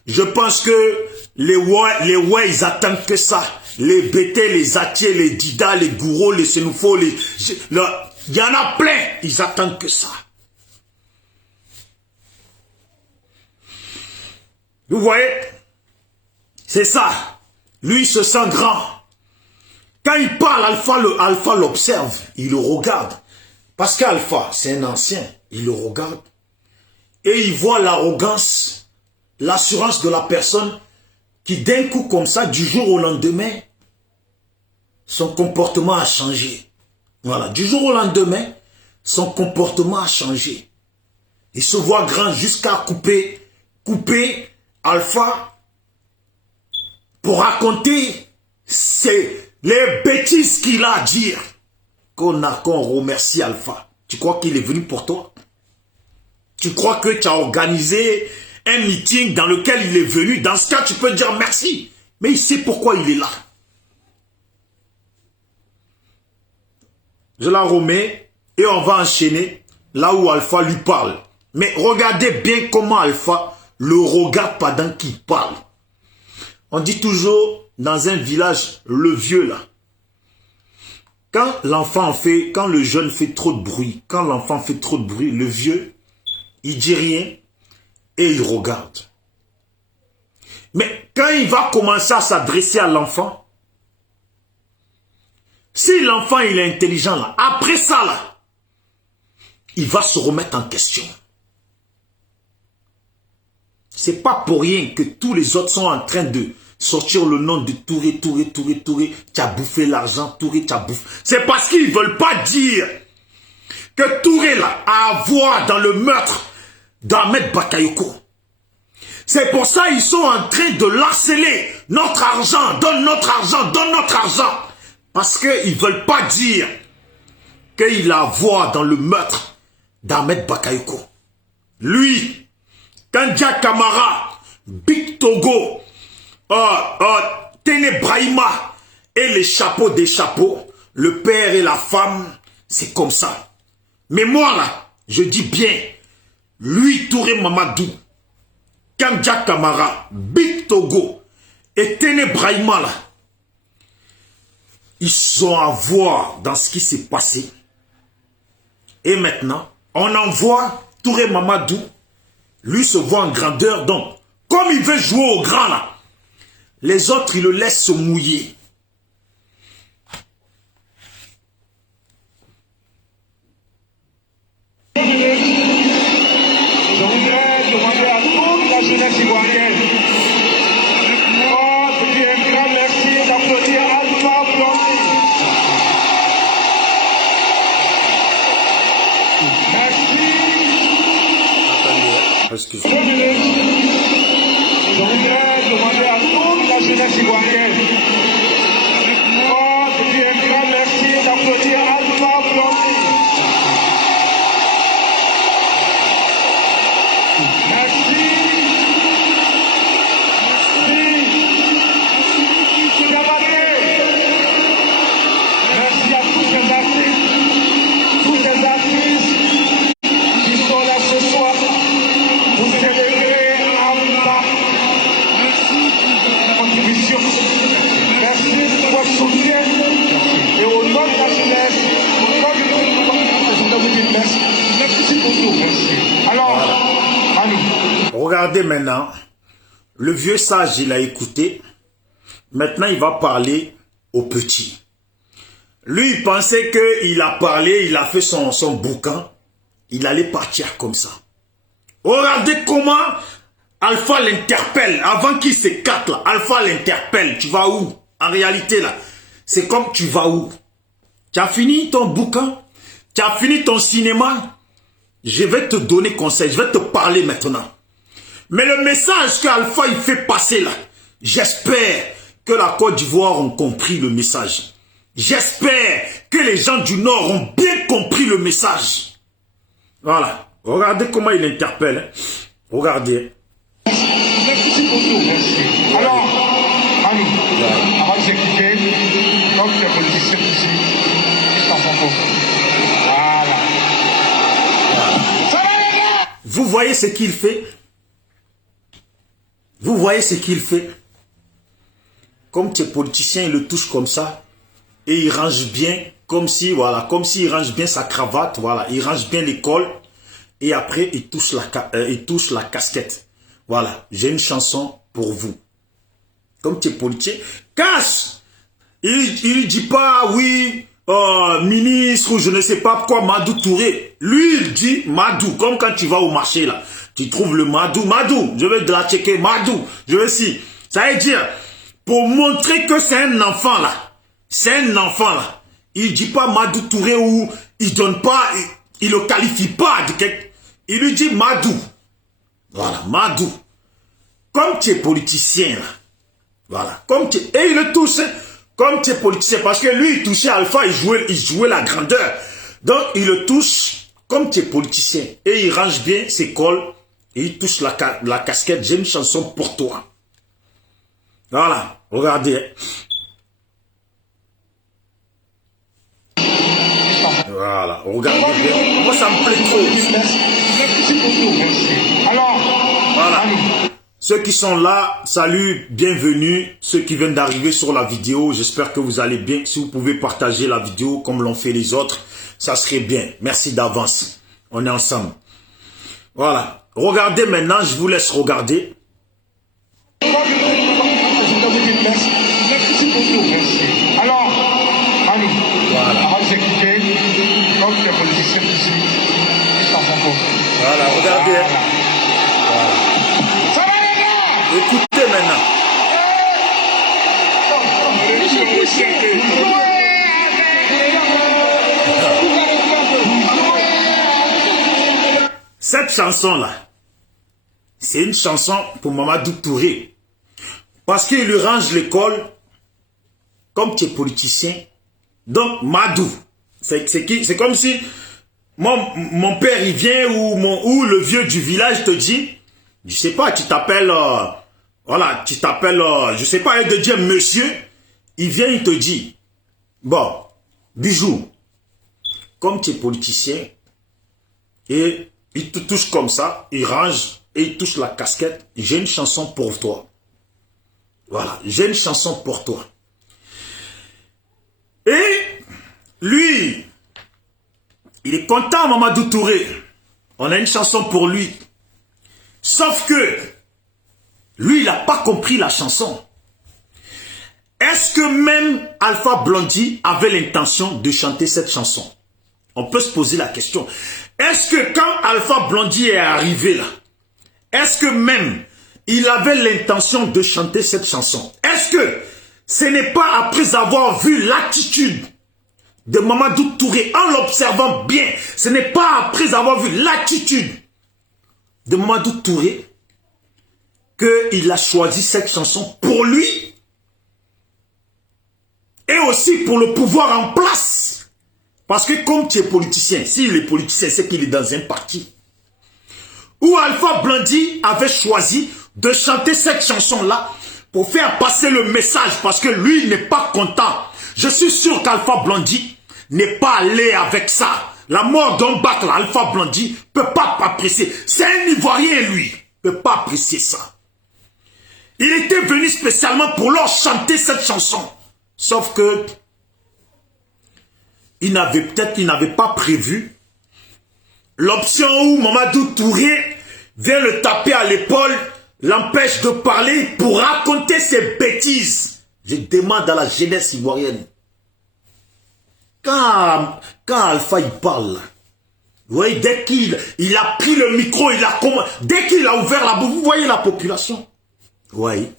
je pense que les ouais, ils attendent que ça. Les Bété, les Atiers, les Dida, les Gourou, les Sénoufo, il y en a plein, ils attendent que ça. Vous voyez? C'est ça. Lui, il se sent grand. Quand il parle, Alpha l'observe, il le regarde. Parce qu'Alpha, c'est un ancien, il le regarde. Et il voit l'arrogance, l'assurance de la personne qui d'un coup comme ça, du jour au lendemain, son comportement a changé. Voilà, du jour au lendemain, son comportement a changé. Il se voit grand jusqu'à couper Alpha pour raconter les bêtises qu'il a à dire. Qu'on remercie Alpha. Tu crois qu'il est venu pour toi? Tu crois que tu as organisé un meeting dans lequel il est venu? Dans ce cas, tu peux dire merci. Mais il sait pourquoi il est là. Je la remets et on va enchaîner là où Alpha lui parle. Mais regardez bien comment Alpha le regarde pendant qu'il parle. On dit toujours dans un village, le vieux là. Quand le jeune fait trop de bruit, quand l'enfant fait trop de bruit, le vieux, il dit rien et il regarde. Mais quand il va commencer à s'adresser à l'enfant, si l'enfant il est intelligent là, après ça là, il va se remettre en question. C'est pas pour rien que tous les autres sont en train de sortir le nom de Touré, tu as bouffé l'argent, Touré, tu as bouffé. C'est parce qu'ils ne veulent pas dire que Touré là a à voir dans le meurtre d'Ahmed Bakayoko. C'est pour ça qu'ils sont en train de harceler notre argent, donne notre argent, donne notre argent. Parce qu'ils ne veulent pas dire qu'il a à voir dans le meurtre d'Ahmed Bakayoko. Lui, Kandia Kamara, Big Togo, Tene Brahima et les chapeaux des chapeaux, le père et la femme, c'est comme ça. Mais moi là, je dis bien, lui Touré Mamadou, Kandia Kamara, Big Togo et Tene Brahima là, ils sont à voir dans ce qui s'est passé. Et maintenant, on envoie Touré Mamadou, lui se voit en grandeur, donc, comme il veut jouer au grand là, les autres, ils le laissent se mouiller. Je voudrais demander à toute la jeunesse ivoirienne, de dire un grand merci d'applaudir Alpha Blondy. Merci. Excusez-moi. Je voudrais demander à toute la jeunesse ivoirienne, de dire un grand merci d'applaudir Alpha Blondy. Merci. Merci. Merci regardez maintenant. Le vieux sage, il a écouté. Maintenant, il va parler au petit. Lui, il pensait qu'il a parlé, il a fait son bouquin. Il allait partir comme ça. Regardez comment Alpha l'interpelle. Avant qu'il s'écarte là, Alpha l'interpelle. Tu vas où? En réalité là, c'est comme tu vas où? Tu as fini ton bouquin? Tu as fini ton cinéma? Je vais te donner conseil, je vais te parler maintenant. Mais le message que Alpha il fait passer là, j'espère que la Côte d'Ivoire ont compris le message. J'espère que les gens du Nord ont bien compris le message. Voilà. Regardez comment il interpelle. Regardez. Alors, Manu, avant d'exécuter, comme tu es politicien ici, dans son corps. Voilà. Ça va les gars? Vous voyez ce qu'il fait? Vous voyez ce qu'il fait? Comme tu es politicien, il le touche comme ça. Et il range bien, comme si, voilà, comme s'il range bien sa cravate, voilà. Il range bien l'école. Et après, il touche la casquette. Voilà, j'ai une chanson pour vous. Comme tu es politicien, casse! Il dit pas, oui, ministre, ou je ne sais pas pourquoi, Madou Touré. Lui, il dit Madou, comme quand tu vas au marché, là. Tu trouves le Madou, je vais de la checker, Madou, je vais si. Ça veut dire, pour montrer que c'est un enfant, là. C'est un enfant, là. Il dit pas Madou Touré ou il donne pas, il le qualifie pas de quelque... Il lui dit Madou. Voilà, Madou. Comme tu es politicien, là. Voilà. Comme tu... Et il le touche. Comme tu es politicien. Parce que lui, il touchait Alpha, il jouait la grandeur. Donc, il le touche comme tu es politicien. Et il range bien ses cols. Et il touche la casquette. J'ai une chanson pour toi. Voilà. Regardez. Voilà. Regardez bien. Moi, ça me plaît trop. Alors, voilà. Ceux qui sont là, salut, bienvenue. Ceux qui viennent d'arriver sur la vidéo, j'espère que vous allez bien. Si vous pouvez partager la vidéo comme l'ont fait les autres, ça serait bien. Merci d'avance. On est ensemble. Voilà. Regardez maintenant, je vous laisse regarder. alors, Manu, avant d'exécuter, comme tu es politicien ici, dans son corps. Voilà, regardez. Ça va les gars? Écoutez maintenant. Cette chanson-là, c'est une chanson pour Mamadou Touré. Parce qu'il lui range l'école, comme tu es politicien. Donc, Madou, c'est comme si mon père, il vient ou le vieux du village te dit, je sais pas, tu t'appelles, voilà, tu t'appelles, je sais pas, de dire monsieur, il vient, il te dit, bon, Bijou, comme tu es politicien, et il te touche comme ça, il range, et il touche la casquette, j'ai une chanson pour toi. Voilà, j'ai une chanson pour toi. Et lui, il est content, Mamadou Touré. On a une chanson pour lui. Sauf que, lui, il n'a pas compris la chanson. Est-ce que même Alpha Blondy avait l'intention de chanter cette chanson? On peut se poser la question. Est-ce que quand Alpha Blondy est arrivé là, est-ce que même il avait l'intention de chanter cette chanson? Est-ce que ce n'est pas après avoir vu l'attitude de Mamadou Touré, en l'observant bien, ce n'est pas après avoir vu l'attitude de Mamadou Touré qu'il a choisi cette chanson pour lui et aussi pour le pouvoir en place. Parce que comme tu es politicien, s'il est politicien, c'est qu'il est dans un parti où Alpha Blondy avait choisi de chanter cette chanson-là pour faire passer le message, parce que lui, il n'est pas content. Je suis sûr qu'Alpha Blondy n'est pas allé avec ça. La mort d'un bac, Alpha Blondy ne peut pas apprécier. C'est un Ivoirien, lui. Il ne peut pas apprécier ça. Il était venu spécialement pour leur chanter cette chanson. Sauf que peut-être qu'il n'avait pas prévu l'option où Mamadou Touré vient le taper à l'épaule, l'empêche de parler pour raconter ses bêtises. Je demande à la jeunesse ivoirienne. Quand Alpha il parle, vous voyez, dès qu'il a pris le micro, dès qu'il a ouvert la bouche, vous voyez la population. Oui.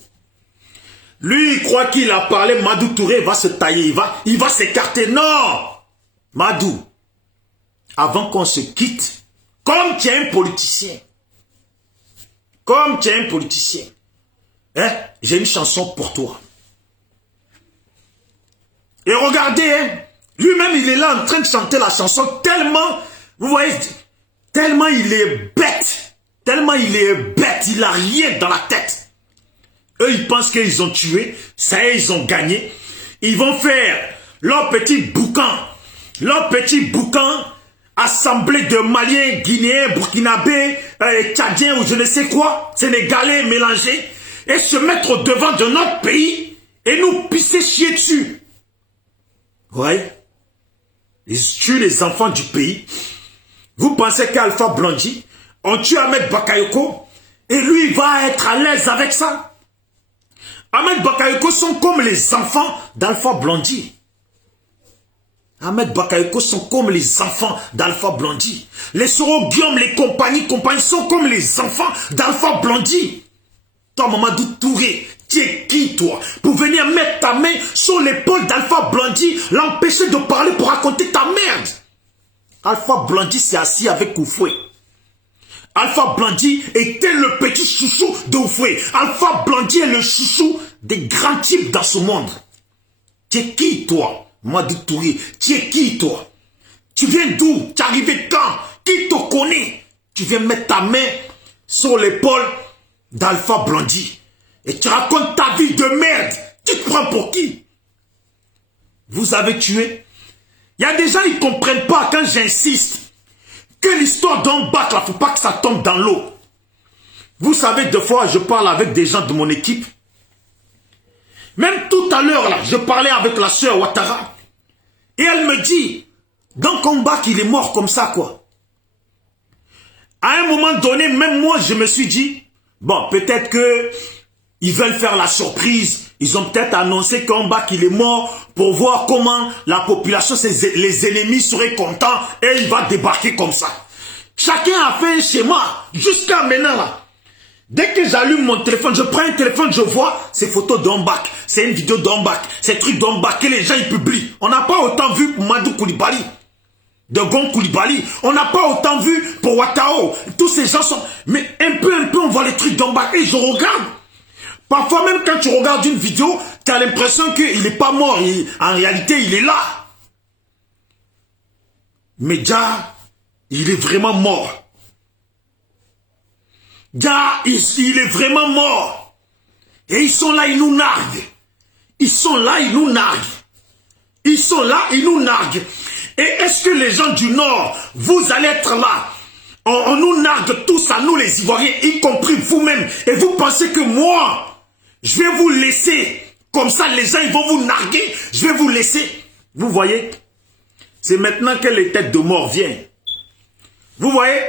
Lui, il croit qu'il a parlé, Madou Touré va se tailler, il va s'écarter. Non! Madou, avant qu'on se quitte, comme tu es un politicien, hein, j'ai une chanson pour toi. Et regardez, hein, lui-même il est là en train de chanter la chanson tellement, vous voyez, tellement il est bête, il a rien dans la tête. Eux, ils pensent qu'ils ont tué, ça y est, ils ont gagné. Ils vont faire leur petit boucan, assemblée de Maliens, Guinéens, Burkinabés, Tchadiens ou je ne sais quoi, Sénégalais mélangés, et se mettre au devant de notre pays et nous pisser chier dessus. Ouais. Ils tuent les enfants du pays. Vous pensez qu'Alpha Blondy, on tue Ahmed Bakayoko, et lui, il va être à l'aise avec ça? Ahmed Bakayoko sont comme les enfants d'Alpha Blondy. Les Soro Guillaume, les compagnies sont comme les enfants d'Alpha Blondy. Toi, Mamadou Touré, tu es qui, toi, pour venir mettre ta main sur l'épaule d'Alpha Blondy, l'empêcher de parler pour raconter ta merde? Alpha Blondy s'est assis avec Oufoué. Alpha Blondy était le petit chouchou de Oufoué. Alpha Blondy est le chouchou des grands types dans ce monde. Tu es qui, toi, Mamadou Touré? Tu es qui, toi? Tu viens d'où? Tu es arrivé quand? Qui te connaît? Tu viens mettre ta main sur l'épaule d'Alpha Blondy. Et tu racontes ta vie de merde. Tu te prends pour qui? Vous avez tué. Il y a des gens qui ne comprennent pas quand j'insiste que l'histoire d'un bac, il ne faut pas que ça tombe dans l'eau. Vous savez, des fois, je parle avec des gens de mon équipe. Même tout à l'heure, là, je parlais avec la sœur Ouattara. Et elle me dit, dans combat qu'il est mort comme ça, quoi. À un moment donné, même moi, je me suis dit, bon, peut-être que ils veulent faire la surprise. Ils ont peut-être annoncé Kamba qu'il est mort pour voir comment la population, les ennemis seraient contents et il va débarquer comme ça. Chacun a fait un schéma jusqu'à maintenant là. Dès que j'allume mon téléphone, je prends un téléphone, je vois ces photos d'Ombak, c'est une vidéo d'Ombak, ces trucs d'Ombak que les gens ils publient. On n'a pas autant vu pour Madou Koulibaly, de Gon Koulibaly. On n'a pas autant vu pour Ouattao. Tous ces gens sont... Mais un peu, on voit les trucs d'Ombak et je regarde. Parfois même quand tu regardes une vidéo, tu as l'impression qu'il n'est pas mort. En réalité, il est là. Mais Dia, il est vraiment mort. Dia, il est vraiment mort. Et ils sont là, ils nous narguent. Ils sont là, ils nous narguent. Ils sont là, ils nous narguent. Et est-ce que les gens du Nord, vous allez être là? On nous nargue tous à nous les Ivoiriens, y compris vous-même. Et vous pensez que moi... je vais vous laisser, comme ça les gens ils vont vous narguer, je vais vous laisser. Vous voyez, c'est maintenant que les têtes de mort viennent. Vous voyez,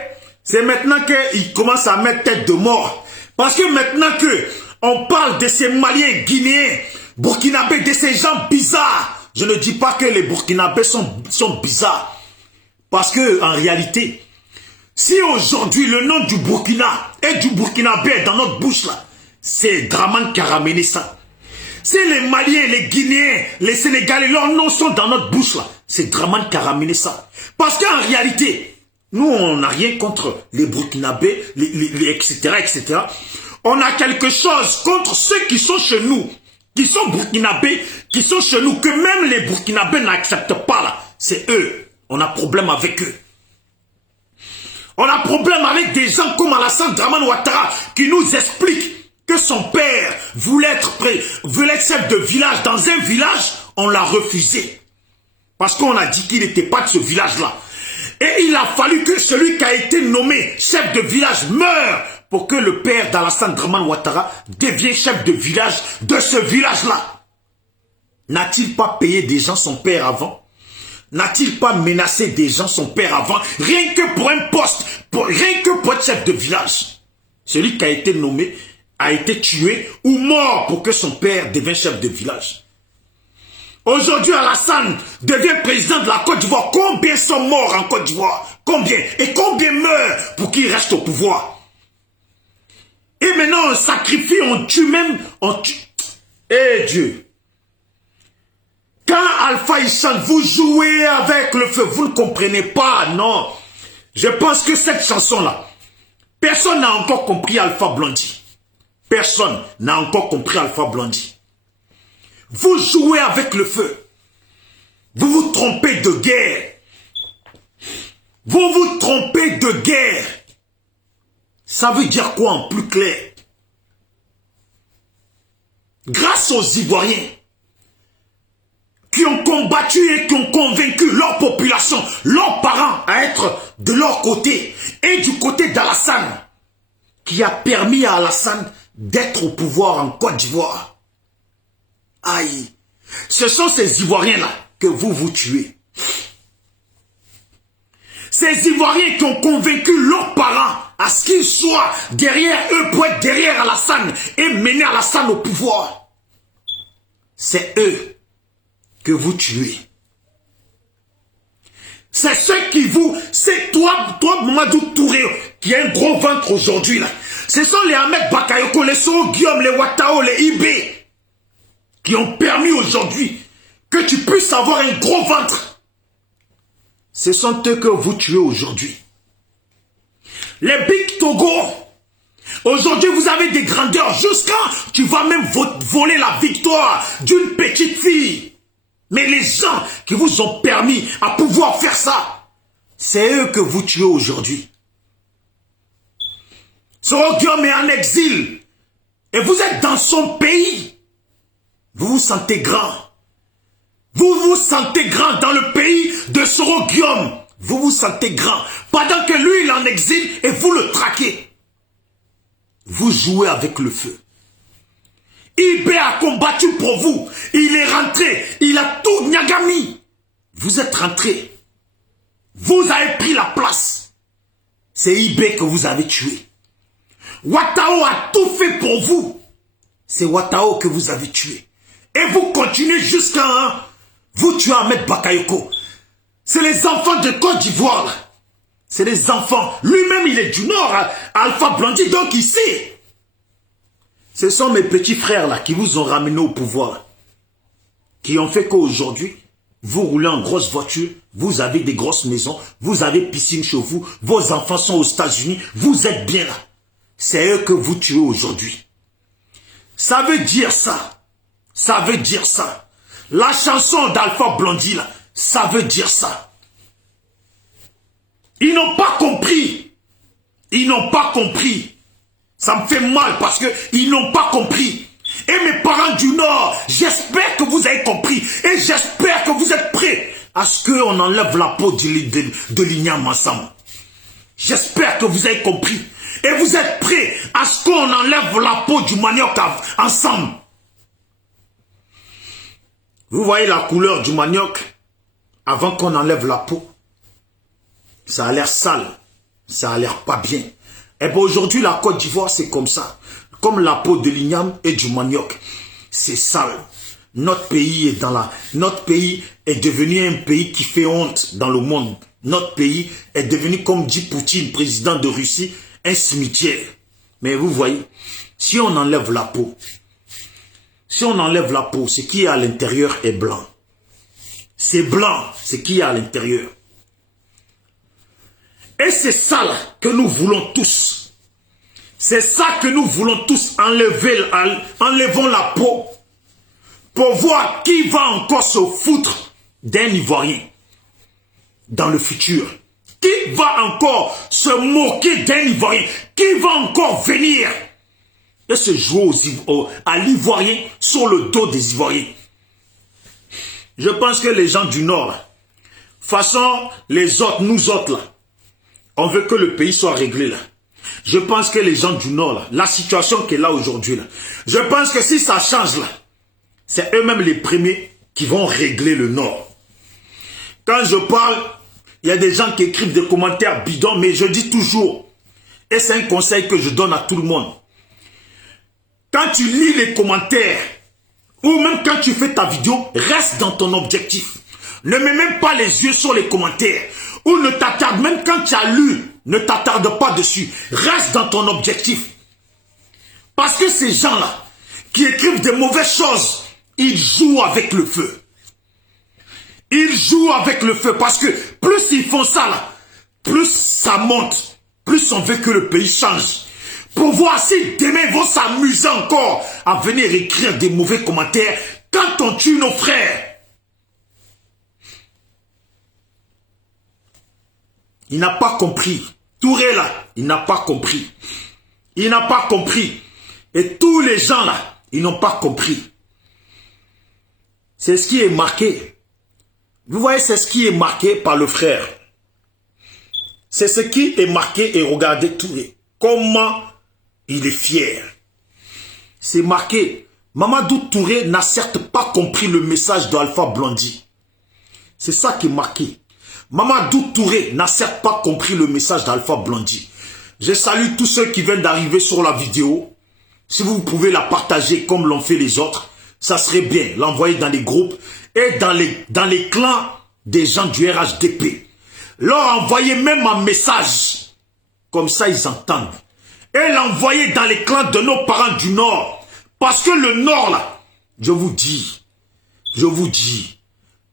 c'est maintenant qu'ils commencent à mettre tête de mort. Parce que maintenant que on parle de ces Maliens, Guinéens, Burkinabés, de ces gens bizarres, je ne dis pas que les Burkinabés sont bizarres. Parce que en réalité, si aujourd'hui le nom du Burkina et du Burkinabé dans notre bouche là, c'est Dramane qui a ramené ça. Si les Maliens, les Guinéens, les Sénégalais, leurs noms sont dans notre bouche là, c'est Dramane qui a ramené ça. Parce qu'en réalité, nous on n'a rien contre les Burkinabés, etc., etc. On a quelque chose contre ceux qui sont chez nous, qui sont Burkinabés, qui sont chez nous, que même les Burkinabés n'acceptent pas là. C'est eux. On a problème avec eux. On a problème avec des gens comme Alassane Dramane Ouattara qui nous expliquent que son père voulait être chef de village dans un village, on l'a refusé. Parce qu'on a dit qu'il n'était pas de ce village-là. Et il a fallu que celui qui a été nommé chef de village meure pour que le père d'Alassane Dramane Ouattara devienne chef de village de ce village-là. N'a-t-il pas payé des gens son père avant? N'a-t-il pas menacé des gens son père avant? Rien que pour un poste, rien que pour être chef de village. Celui qui a été nommé, a été tué ou mort pour que son père devienne chef de village. Aujourd'hui, Alassane devient président de la Côte d'Ivoire. Combien sont morts en Côte d'Ivoire? Combien? Et combien meurent pour qu'il reste au pouvoir? Et maintenant, on sacrifie, on tue même, on tue. Eh Dieu! Quand Alpha il chante, vous jouez avec le feu, vous ne comprenez pas, non. Je pense que cette chanson-là, personne n'a encore compris Alpha Blondy. Personne n'a encore compris Alpha Blondy. Vous jouez avec le feu. Vous vous trompez de guerre. Vous vous trompez de guerre. Ça veut dire quoi en plus clair? Grâce aux Ivoiriens qui ont combattu et qui ont convaincu leur population, leurs parents à être de leur côté et du côté d'Alassane, qui a permis à Alassane d'être au pouvoir en Côte d'Ivoire. Aïe, ce sont ces Ivoiriens-là que vous tuez. Ces Ivoiriens qui ont convaincu leurs parents à ce qu'ils soient derrière eux pour être derrière Alassane et mener Alassane au pouvoir. C'est eux que vous tuez. C'est ceux qui vous... C'est toi Mamadou Touré, qui a un gros ventre aujourd'hui là. Ce sont les Ahmed Bakayoko, les Soro Guillaume, les Watao, les Ibé, qui ont permis aujourd'hui que tu puisses avoir un gros ventre. Ce sont eux que vous tuez aujourd'hui. Les Big Togo, aujourd'hui vous avez des grandeurs jusqu'à tu vas même voler la victoire d'une petite fille. Mais les gens qui vous ont permis à pouvoir faire ça, c'est eux que vous tuez aujourd'hui. Soro Guillaume est en exil et vous êtes dans son pays. Vous vous sentez grand. Vous vous sentez grand dans le pays de Soro Guillaume. Vous vous sentez grand. Pendant que lui, il est en exil et vous le traquez. Vous jouez avec le feu. Ibé a combattu pour vous. Il est rentré. Il a tout Niagami. Vous êtes rentré. Vous avez pris la place. C'est Ibé que vous avez tué. Watao a tout fait pour vous. C'est Watao que vous avez tué. Et vous continuez jusqu'à... Vous tuez Ahmed Bakayoko. C'est les enfants de Côte d'Ivoire. C'est les enfants. Lui-même, il est du Nord. Alpha Blondy, donc ici. Ce sont mes petits frères là qui vous ont ramené au pouvoir. Qui ont fait qu'aujourd'hui, vous roulez en grosse voiture, vous avez des grosses maisons, vous avez piscine chez vous, vos enfants sont aux États-Unis, vous êtes bien là. C'est eux que vous tuez aujourd'hui. Ça veut dire ça. Ça veut dire ça. La chanson d'Alpha Blondy là, ça veut dire ça. Ils n'ont pas compris. Ils n'ont pas compris. Ça me fait mal parce qu'ils n'ont pas compris. Et mes parents du Nord, j'espère que vous avez compris. Et j'espère que vous êtes prêts à ce qu'on enlève la peau de l'igname ensemble. J'espère que vous avez compris. Et vous êtes prêts à ce qu'on enlève la peau du manioc ensemble. Vous voyez la couleur du manioc avant qu'on enlève la peau. Ça a l'air sale. Ça a l'air pas bien. Et bien aujourd'hui, la Côte d'Ivoire, c'est comme ça. Comme la peau de l'igname et du manioc. C'est sale. Notre pays est Notre pays est devenu un pays qui fait honte dans le monde. Notre pays est devenu, comme dit Poutine, président de Russie, un cimetière. Mais vous voyez, si on enlève la peau, ce qui est à l'intérieur est blanc. C'est blanc, ce qui est à l'intérieur. Et c'est ça là que nous voulons tous. C'est ça que nous voulons tous enlevons la peau pour voir qui va encore se foutre d'un Ivoirien dans le futur. Qui va encore se moquer d'un Ivoirien? Qui va encore venir et se jouer à l'Ivoirien sur le dos des Ivoiriens? Je pense que les gens du Nord, façon les autres, nous autres là, on veut que le pays soit réglé là. Je pense que les gens du Nord là, la situation qui est là aujourd'hui là, je pense que si ça change là, c'est eux-mêmes les premiers qui vont régler le Nord. Quand je parle, il y a des gens qui écrivent des commentaires bidons, mais je dis toujours, Et c'est un conseil que je donne à tout le monde. Quand tu lis les commentaires, ou même quand tu fais ta vidéo, reste dans ton objectif. Ne mets même pas les yeux sur les commentaires. Ou ne t'attarde, même quand tu as lu, ne t'attarde pas dessus. Reste dans ton objectif. Parce que ces gens-là, qui écrivent des mauvaises choses, ils jouent avec le feu. Ils jouent avec le feu. Parce que plus ils font ça là, plus ça monte. Plus on veut que le pays change. Pour voir si demain ils vont s'amuser encore à venir écrire des mauvais commentaires quand on tue nos frères. Il n'a pas compris. Touré là, il n'a pas compris. Il n'a pas compris. Et tous les gens là, ils n'ont pas compris. C'est ce qui est marqué. Vous voyez, c'est ce qui est marqué par le frère. C'est ce qui est marqué et regardez Touré. Comment il est fier. C'est marqué. Mamadou Touré n'a certes pas compris le message d'Alpha Blondy. C'est ça qui est marqué. Mamadou Touré n'a certes pas compris le message d'Alpha Blondy. Je salue tous ceux qui viennent d'arriver sur la vidéo. Si vous pouvez la partager comme l'ont fait les autres, ça serait bien. L'envoyer dans les groupes et dans les clans des gens du RHDP. Leur envoyer même un message. Comme ça, ils entendent. Et l'envoyer dans les clans de nos parents du Nord. Parce que le Nord, là, je vous dis,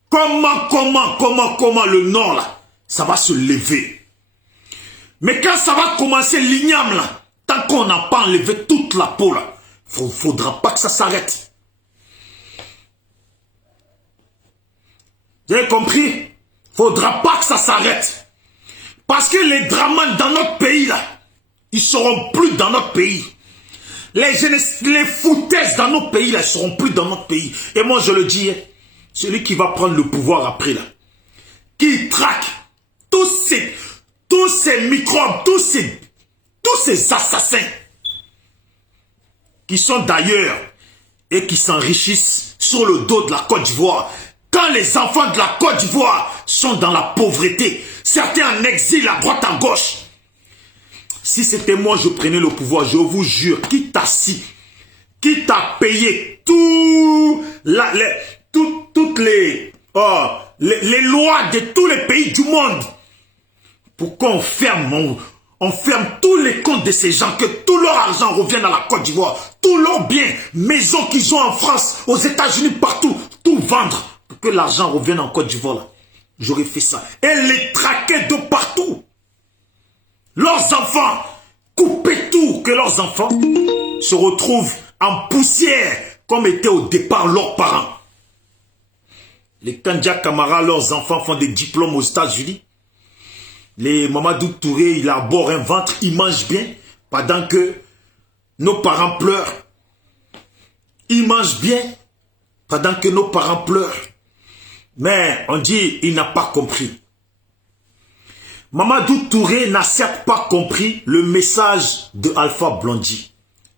comment le Nord, là, ça va se lever. Mais quand ça va commencer l'igname, là, tant qu'on n'a pas enlevé toute la peau, là, faudra pas que ça s'arrête. Vous avez compris? Faudra pas que ça s'arrête. Parce que les dramas dans notre pays, là, ils seront plus dans notre pays. Les foutaises dans notre pays, là, ils seront plus dans notre pays. Et moi, je le dis, celui qui va prendre le pouvoir après, là, qui traque tous ces microbes, tous ces assassins, qui sont d'ailleurs et qui s'enrichissent sur le dos de la Côte d'Ivoire. Quand les enfants de la Côte d'Ivoire sont dans la pauvreté, certains en exil à droite à gauche. Si c'était moi, je prenais le pouvoir, je vous jure, quitte à payer toutes les lois de tous les pays du monde pour qu'on ferme tous les comptes de ces gens, que tout leur argent revienne à la Côte d'Ivoire, tous leurs biens, maisons qu'ils ont en France, aux États-Unis, partout, tout vendre pour que l'argent revienne en Côte d'Ivoire. J'aurais fait ça. Et les traquer de partout. Leurs enfants, couper tout, que leurs enfants se retrouvent en poussière comme étaient au départ leurs parents. Les Kandja Kamara, leurs enfants font des diplômes aux États-Unis. Les Mamadou Touré, il arbore un ventre, il mange bien, pendant que nos parents pleurent. Ils mangent bien, pendant que nos parents pleurent. Mais on dit, il n'a pas compris. Mamadou Touré n'a certes pas compris le message de Alpha Blondy.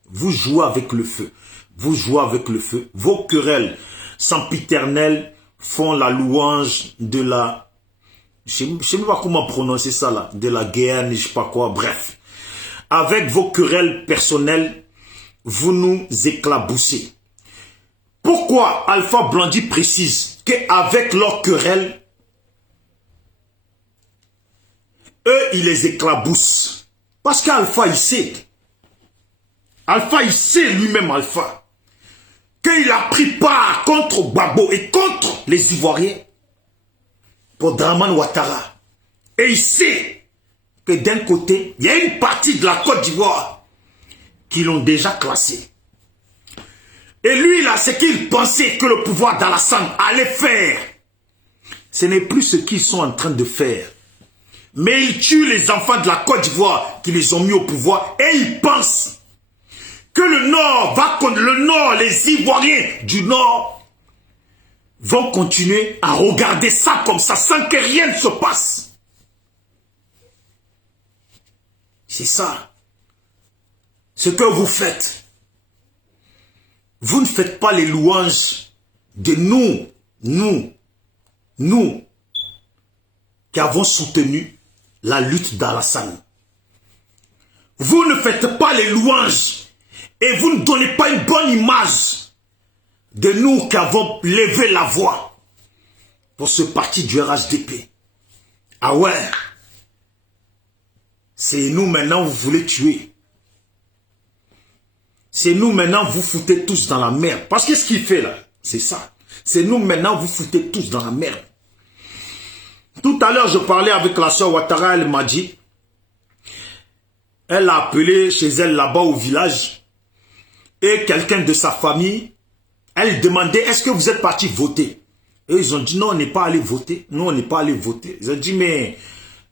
Vous jouez avec le feu. Vous jouez avec le feu. Vos querelles sempiternelles font la louange de la... Je ne sais pas comment prononcer ça là. De la guerre, je ne sais pas quoi. Bref. Avec vos querelles personnelles, vous nous éclaboussez. Pourquoi Alpha Blondy précise qu'avec leurs querelles, eux, ils les éclaboussent. Parce qu'Alpha, il sait. Alpha, il sait lui-même, Alpha, qu'il a pris part contre Gbagbo et contre les Ivoiriens pour Dramane Ouattara. Et il sait que d'un côté, il y a une partie de la Côte d'Ivoire qui l'ont déjà classé. Et lui, là, ce qu'il pensait que le pouvoir d'Alassane allait faire, ce n'est plus ce qu'ils sont en train de faire. Mais ils tuent les enfants de la Côte d'Ivoire qui les ont mis au pouvoir et ils pensent que le Nord va contre le Nord, les Ivoiriens du Nord vont continuer à regarder ça comme ça sans que rien ne se passe. C'est ça. Ce que vous faites. Vous ne faites pas les louanges de nous qui avons soutenu la lutte d'Alassane. Vous ne faites pas les louanges et vous ne donnez pas une bonne image de nous qui avons levé la voix pour ce parti du RHDP. Ah ouais, c'est nous maintenant vous voulez tuer. C'est nous maintenant vous foutez tous dans la merde. Parce que ce qu'il fait là, c'est ça. C'est nous maintenant vous foutez tous dans la merde. Tout à l'heure, je parlais avec la soeur Ouattara, elle m'a dit, elle a appelé chez elle là-bas au village, et quelqu'un de sa famille, elle demandait, est-ce que vous êtes parti voter? Et ils ont dit, non, on n'est pas allé voter. Non, on n'est pas allé voter. Ils ont dit, mais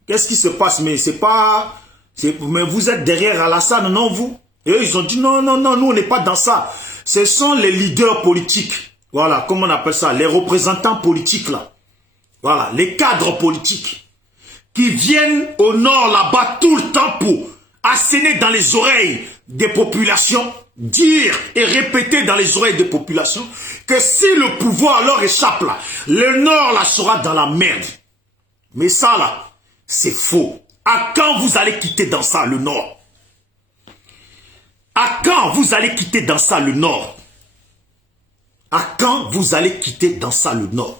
qu'est-ce qui se passe? Mais c'est pas... Mais vous êtes derrière Alassane, non, vous? Et ils ont dit, non, non, non, nous, on n'est pas dans ça. Ce sont les leaders politiques. Voilà, comment on appelle ça? Les représentants politiques, là. Voilà, les cadres politiques qui viennent au nord là-bas tout le temps pour asséner dans les oreilles des populations, dire et répéter dans les oreilles des populations que si le pouvoir leur échappe là, le nord là sera dans la merde. Mais ça là, c'est faux. À quand vous allez quitter dans ça le nord? À quand vous allez quitter dans ça le nord? À quand vous allez quitter dans ça le nord?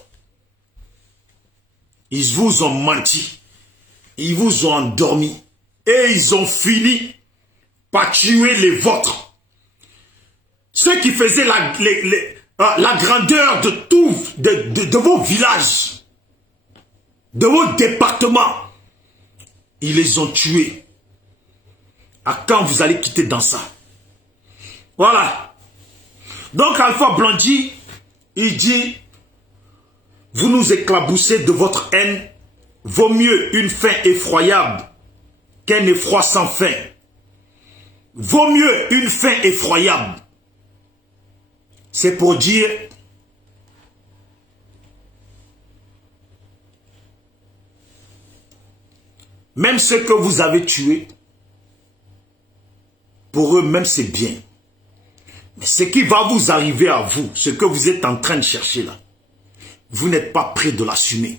Ils vous ont menti. Ils vous ont endormi. Et ils ont fini par tuer les vôtres. Ceux qui faisaient la grandeur de tout, de vos villages, de vos départements, ils les ont tués. À quand vous allez quitter dans ça? Voilà. Donc Alpha Blondy, il dit, vous nous éclaboussez de votre haine. Vaut mieux une faim effroyable qu'un effroi sans fin. Vaut mieux une faim effroyable. C'est pour dire, même ceux que vous avez tués, pour eux même c'est bien. Mais ce qui va vous arriver à vous, ce que vous êtes en train de chercher là, vous n'êtes pas prêt de l'assumer.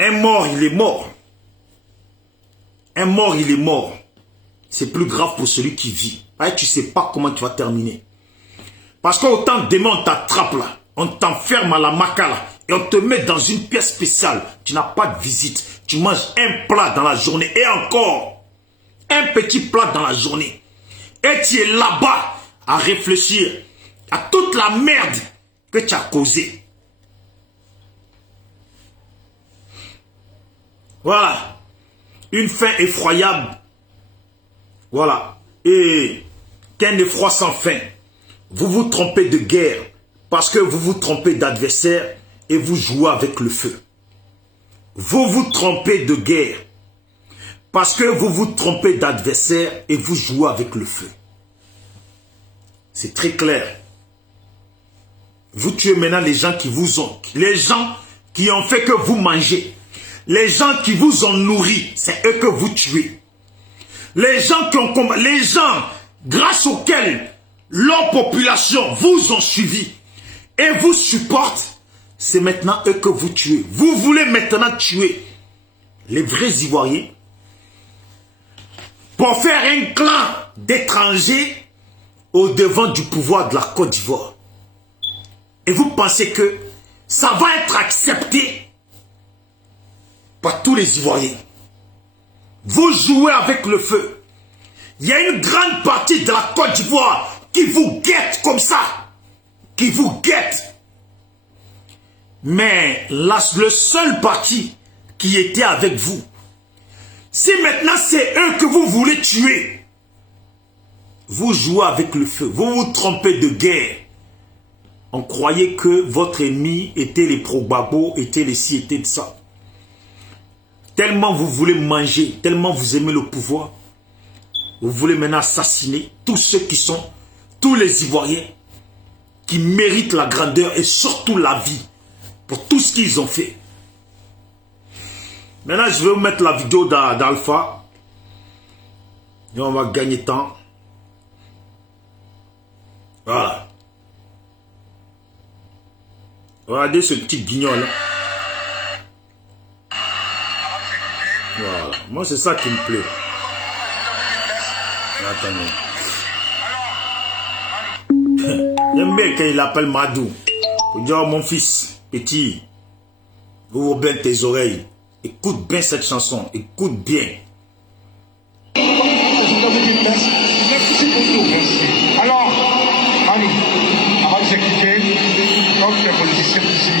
Un mort, il est mort. Un mort, il est mort. C'est plus grave pour celui qui vit. Et tu ne sais pas comment tu vas terminer. Parce qu'autant demain on t'attrape là, on t'enferme à la maca là, et on te met dans une pièce spéciale. Tu n'as pas de visite. Tu manges un plat dans la journée et encore un petit plat dans la journée. Et tu es là-bas à réfléchir à toute la merde que tu as causée. Voilà. Une faim effroyable. Voilà. Et qu'un effroi sans fin. Vous vous trompez de guerre parce que vous vous trompez d'adversaire et vous jouez avec le feu. Vous vous trompez de guerre parce que vous vous trompez d'adversaire et vous jouez avec le feu. C'est très clair. Vous tuez maintenant les gens qui vous ont, les gens qui ont fait que vous mangez. Les gens qui vous ont nourri, c'est eux que vous tuez. Les gens qui ont, les gens grâce auxquels leur population vous ont suivi et vous supporte, c'est maintenant eux que vous tuez. Vous voulez maintenant tuer les vrais Ivoiriens pour faire un clan d'étrangers au devant du pouvoir de la Côte d'Ivoire. Et vous pensez que ça va être accepté par tous les Ivoiriens. Vous jouez avec le feu. Il y a une grande partie de la Côte d'Ivoire qui vous guette comme ça. Qui vous guette. Mais le seul parti qui était avec vous, si maintenant c'est eux que vous voulez tuer, vous jouez avec le feu. Vous vous trompez de guerre. On croyait que votre ennemi était les pro-babos, étaient les ci, étaient de ça. Tellement vous voulez manger, tellement vous aimez le pouvoir, vous voulez maintenant assassiner tous ceux qui sont, tous les Ivoiriens qui méritent la grandeur et surtout la vie pour tout ce qu'ils ont fait. Maintenant, je vais vous mettre la vidéo d'Alpha et on va gagner temps. Voilà. Regardez ce petit guignol là. Voilà. Moi, c'est ça qui me plaît. Attendez. J'aime bien quand il appelle Madou. Pour dire, oh, mon fils, petit, ouvre bien tes oreilles. Écoute bien cette chanson. Écoute bien. Alors, Ali, avant de s'écouter, donc les politiciens ici,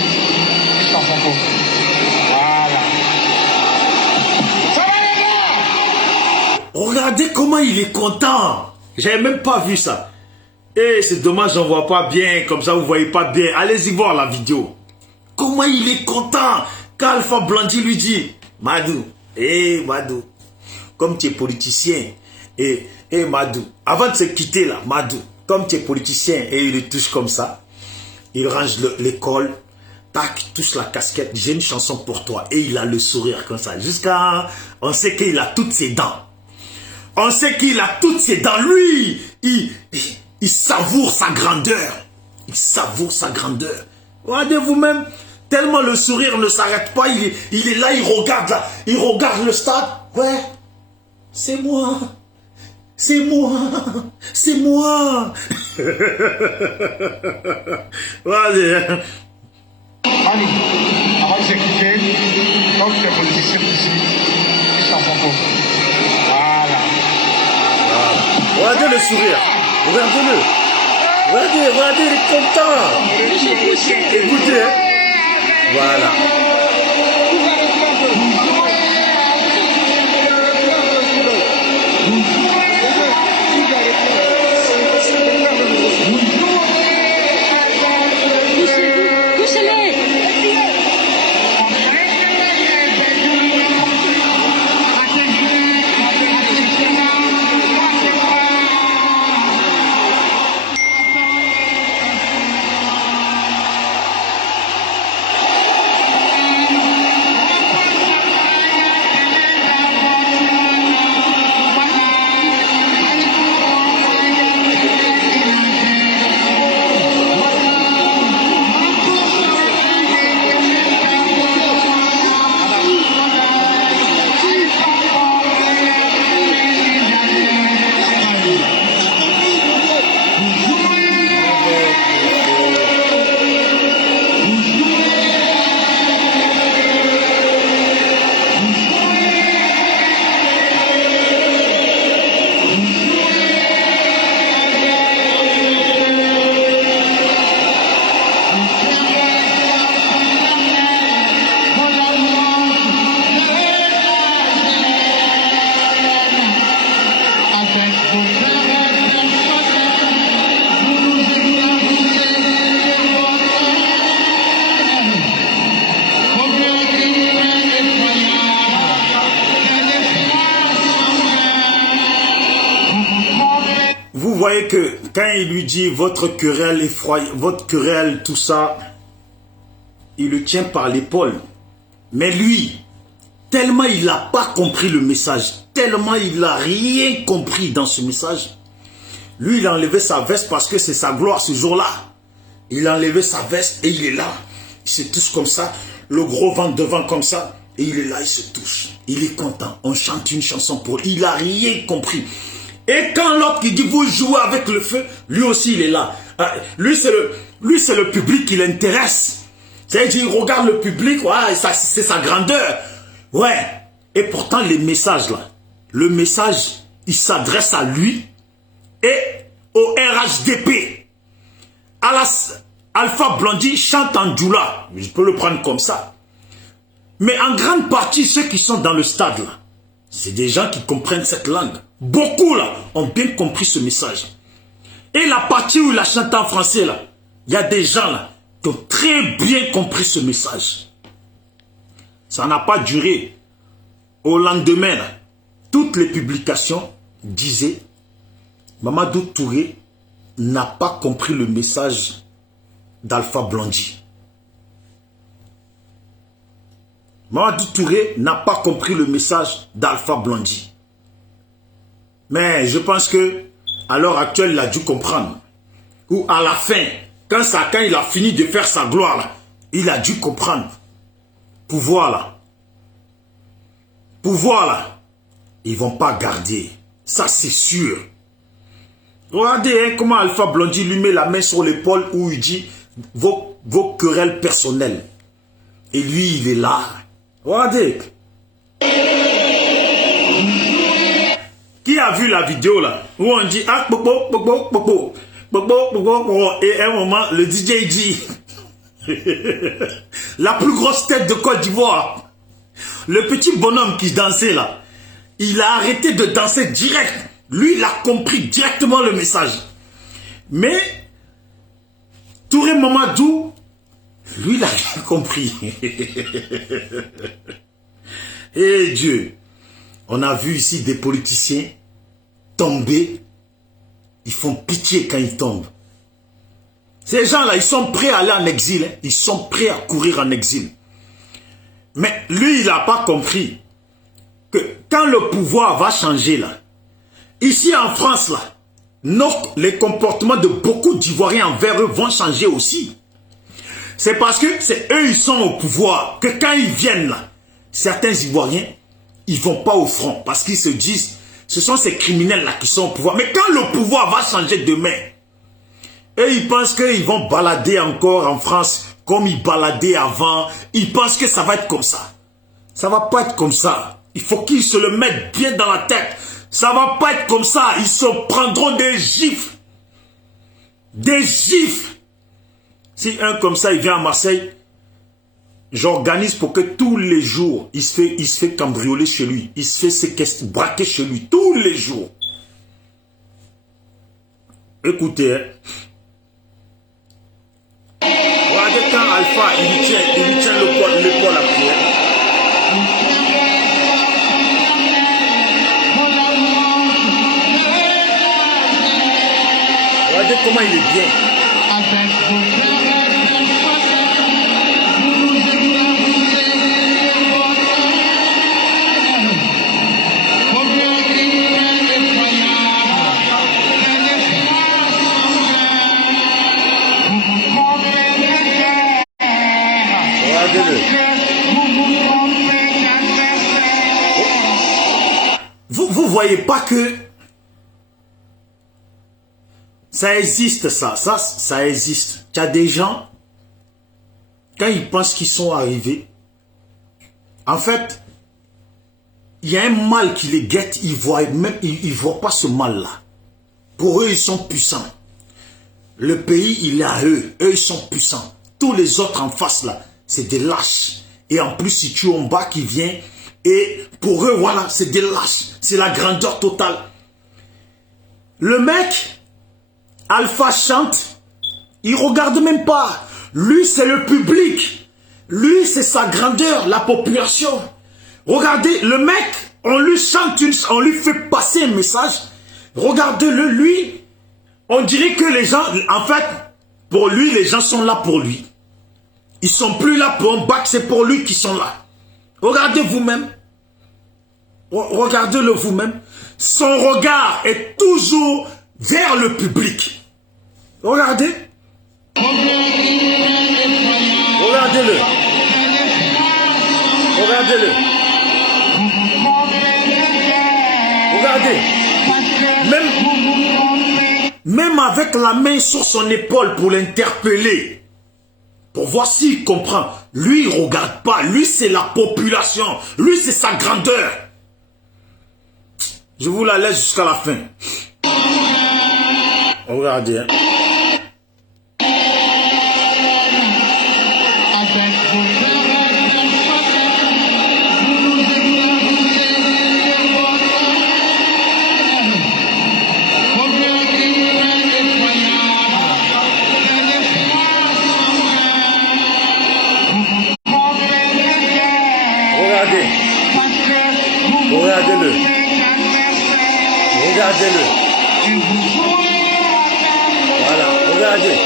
ils s'en font pas. Voilà. Ça va les gars? Regardez comment il est content. J'avais même pas vu ça. Et c'est dommage, on voit pas bien. Comme ça, vous voyez pas bien. Allez-y voir la vidéo. Comment il est content. Quand Alpha Blondy lui dit, Madou, Madou, comme tu es politicien, Madou, avant de se quitter là, Madou, comme tu es politicien, et il le touche comme ça, il range l'école, tac, touche la casquette, j'ai une chanson pour toi, et il a le sourire comme ça, jusqu'à, on sait qu'il a toutes ses dents. On sait qu'il a toutes ses dents. Lui, il savoure sa grandeur. Il savoure sa grandeur. Regardez vous-même, tellement le sourire ne s'arrête pas, il est là, il regarde là, il regarde le stade. Ouais, c'est moi. C'est moi. C'est moi. Allez. Ali, avant de s'écouter, donc les politiciens ici, ils s'en font pas. Voilà. Regardez le sourire. Regardez-le. Regardez, il est content. Écoutez. Hein. Voilà. Vous voyez que quand il lui dit votre querelle votre querelle, tout ça, il le tient par l'épaule. Mais lui, tellement il n'a pas compris le message, tellement il n'a rien compris dans ce message, lui il a enlevé sa veste parce que c'est sa gloire ce jour-là. Il a enlevé sa veste et il est là. Il se touche comme ça, le gros ventre devant comme ça, et il est là, il se touche. Il est content, on chante une chanson pour lui. Il n'a rien compris. Et quand l'autre qui dit vous jouez avec le feu, lui aussi il est là. Lui c'est le public qui l'intéresse. C'est-à-dire il regarde le public, ouais, c'est sa grandeur. Ouais. Et pourtant les messages là, le message il s'adresse à lui et au RHDP. Alpha Blondy chante en djoula. Je peux le prendre comme ça. Mais en grande partie ceux qui sont dans le stade là, c'est des gens qui comprennent cette langue. Beaucoup là ont bien compris ce message. Et la partie où il a chanté en français là, il y a des gens là qui ont très bien compris ce message. Ça n'a pas duré. Au lendemain là, toutes les publications disaient Mamadou Touré n'a pas compris le message d'Alpha Blondy. Mamadou Touré n'a pas compris le message d'Alpha Blondy. Mais je pense que à l'heure actuelle, il a dû comprendre. Ou à la fin, quand il a fini de faire sa gloire, là, il a dû comprendre. Pouvoir là. Pouvoir là. Ils ne vont pas garder. Ça, c'est sûr. Regardez hein, comment Alpha Blondy lui met la main sur l'épaule où il dit vos querelles personnelles. Et lui, il est là. Regardez. Qui a vu la vidéo là où on dit ah et à un moment le DJ dit la plus grosse tête de Côte d'Ivoire, le petit bonhomme qui dansait là, il a arrêté de danser direct. Lui, il a compris directement le message. Mais Touré Mamadou, lui, il a rien compris. Et Dieu, on a vu ici des politiciens tomber. Ils font pitié quand ils tombent. Ces gens-là, ils sont prêts à aller en exil. Hein. Ils sont prêts à courir en exil. Mais lui, il n'a pas compris que quand le pouvoir va changer là, ici en France là, les comportements de beaucoup d'Ivoiriens envers eux vont changer aussi. C'est parce que c'est eux, ils sont au pouvoir, que quand ils viennent là, certains Ivoiriens, ils ne vont pas au front parce qu'ils se disent, ce sont ces criminels-là qui sont au pouvoir. Mais quand le pouvoir va changer demain, eux, ils pensent qu'ils vont balader encore en France comme ils baladaient avant. Ils pensent que ça va être comme ça. Ça ne va pas être comme ça. Il faut qu'ils se le mettent bien dans la tête. Ça ne va pas être comme ça. Ils se prendront des gifles. Des gifles. Si un comme ça, il vient à Marseille, j'organise pour que tous les jours, il se fait cambrioler chez lui. Il se fait séquestrer, braquer chez lui. Tous les jours. Écoutez, hein. Regardez quand Alpha, il tient l'épaule à prière. Regardez comment il est bien. Vous voyez pas que ça existe ça existe. Il y a des gens, quand ils pensent qu'ils sont arrivés, en fait, il y a un mal qui les guette, ils voient pas ce mal-là. Pour eux, ils sont puissants. Le pays, il est à eux. Eux, ils sont puissants. Tous les autres en face, là, c'est des lâches. Et en plus, si tu es en bas qui vient, et pour eux, voilà, c'est des lâches. C'est la grandeur totale. Le mec, Alpha chante, il regarde même pas. Lui, c'est le public. Lui, c'est sa grandeur, la population. Regardez, le mec, on lui chante, on lui fait passer un message. Regardez-le, lui, on dirait que les gens, en fait, pour lui, les gens sont là pour lui. Ils sont plus là pour un bac, c'est pour lui qu'ils sont là. Regardez vous-même. Regardez-le vous-même. Son regard est toujours vers le public. Regardez. Regardez-le. Regardez-le. Regardez. Même avec la main sur son épaule pour l'interpeller. Pour voir s'il comprend. Lui, il ne regarde pas. Lui, c'est la population. Lui, c'est sa grandeur. Je vous la laisse jusqu'à la fin. Regardez. Hein. Regardez-le. Regardez-le. Voilà, regardez.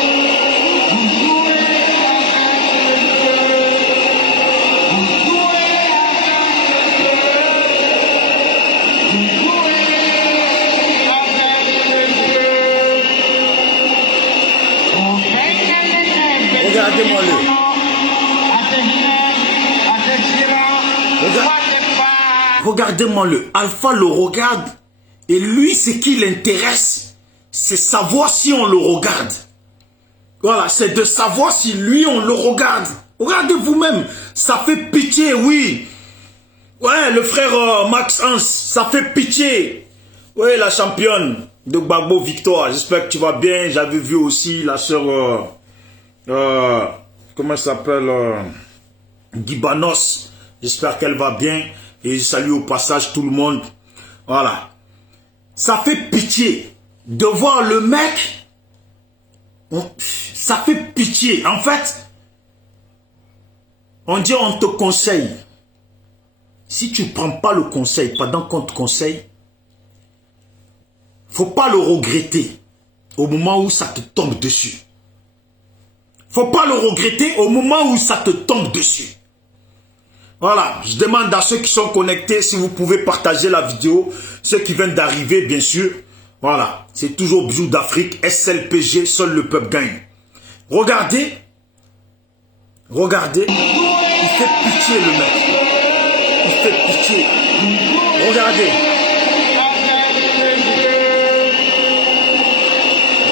Regardez-moi-le. Regardez-moi le. Alpha le regarde. Et lui, ce qui l'intéresse, c'est savoir si on le regarde. Voilà, c'est de savoir si lui, on le regarde. Regardez vous-même. Ça fait pitié, oui. Ouais, le frère Max Hans, ça fait pitié. Ouais, la championne de Gbagbo Victoire. J'espère que tu vas bien. J'avais vu aussi la sœur... comment elle s'appelle Dibanos. J'espère qu'elle va bien. Et je salue au passage tout le monde. Voilà. Ça fait pitié de voir le mec. Ça fait pitié. En fait, on dit on te conseille. Si tu ne prends pas le conseil pendant qu'on te conseille, faut pas le regretter au moment où ça te tombe dessus. Faut pas le regretter au moment où ça te tombe dessus. Voilà, je demande à ceux qui sont connectés si vous pouvez partager la vidéo. Ceux qui viennent d'arriver, bien sûr. Voilà, c'est toujours Bijou d'Afrique, SLPG, seul le peuple gagne. Regardez. Regardez. Il fait pitié le mec. Il fait pitié. Regardez.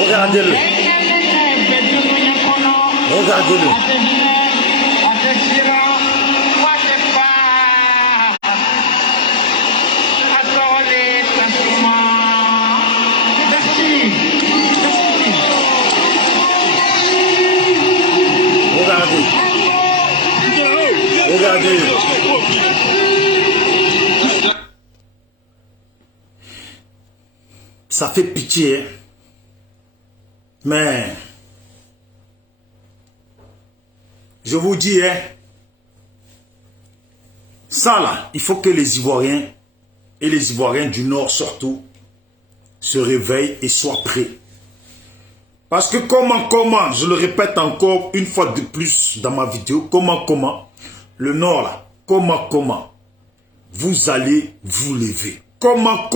Regardez-le. Regardez-le. Regardez. Ça fait pitié. Hein? Mais je vous dis, hein, ça là, il faut que les Ivoiriens et les Ivoiriens du Nord surtout se réveillent et soient prêts. Parce que comment, je le répète encore une fois de plus dans ma vidéo, comment, le Nord là, comment, vous allez vous lever. Comment,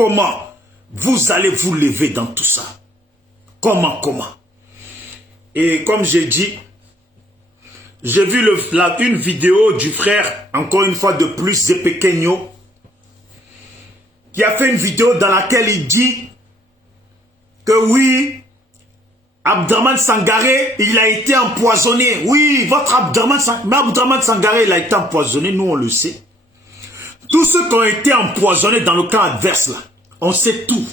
vous allez vous lever dans tout ça. Comment. Et comme j'ai dit, j'ai vu une vidéo du frère, encore une fois de plus, Zepekenyo, qui a fait une vidéo dans laquelle il dit que oui, Abdraman Sangaré, il a été empoisonné. Oui, votre Abdraman Sangaré, il a été empoisonné, nous on le sait. Tous ceux qui ont été empoisonnés dans le camp adverse, là, on sait tout.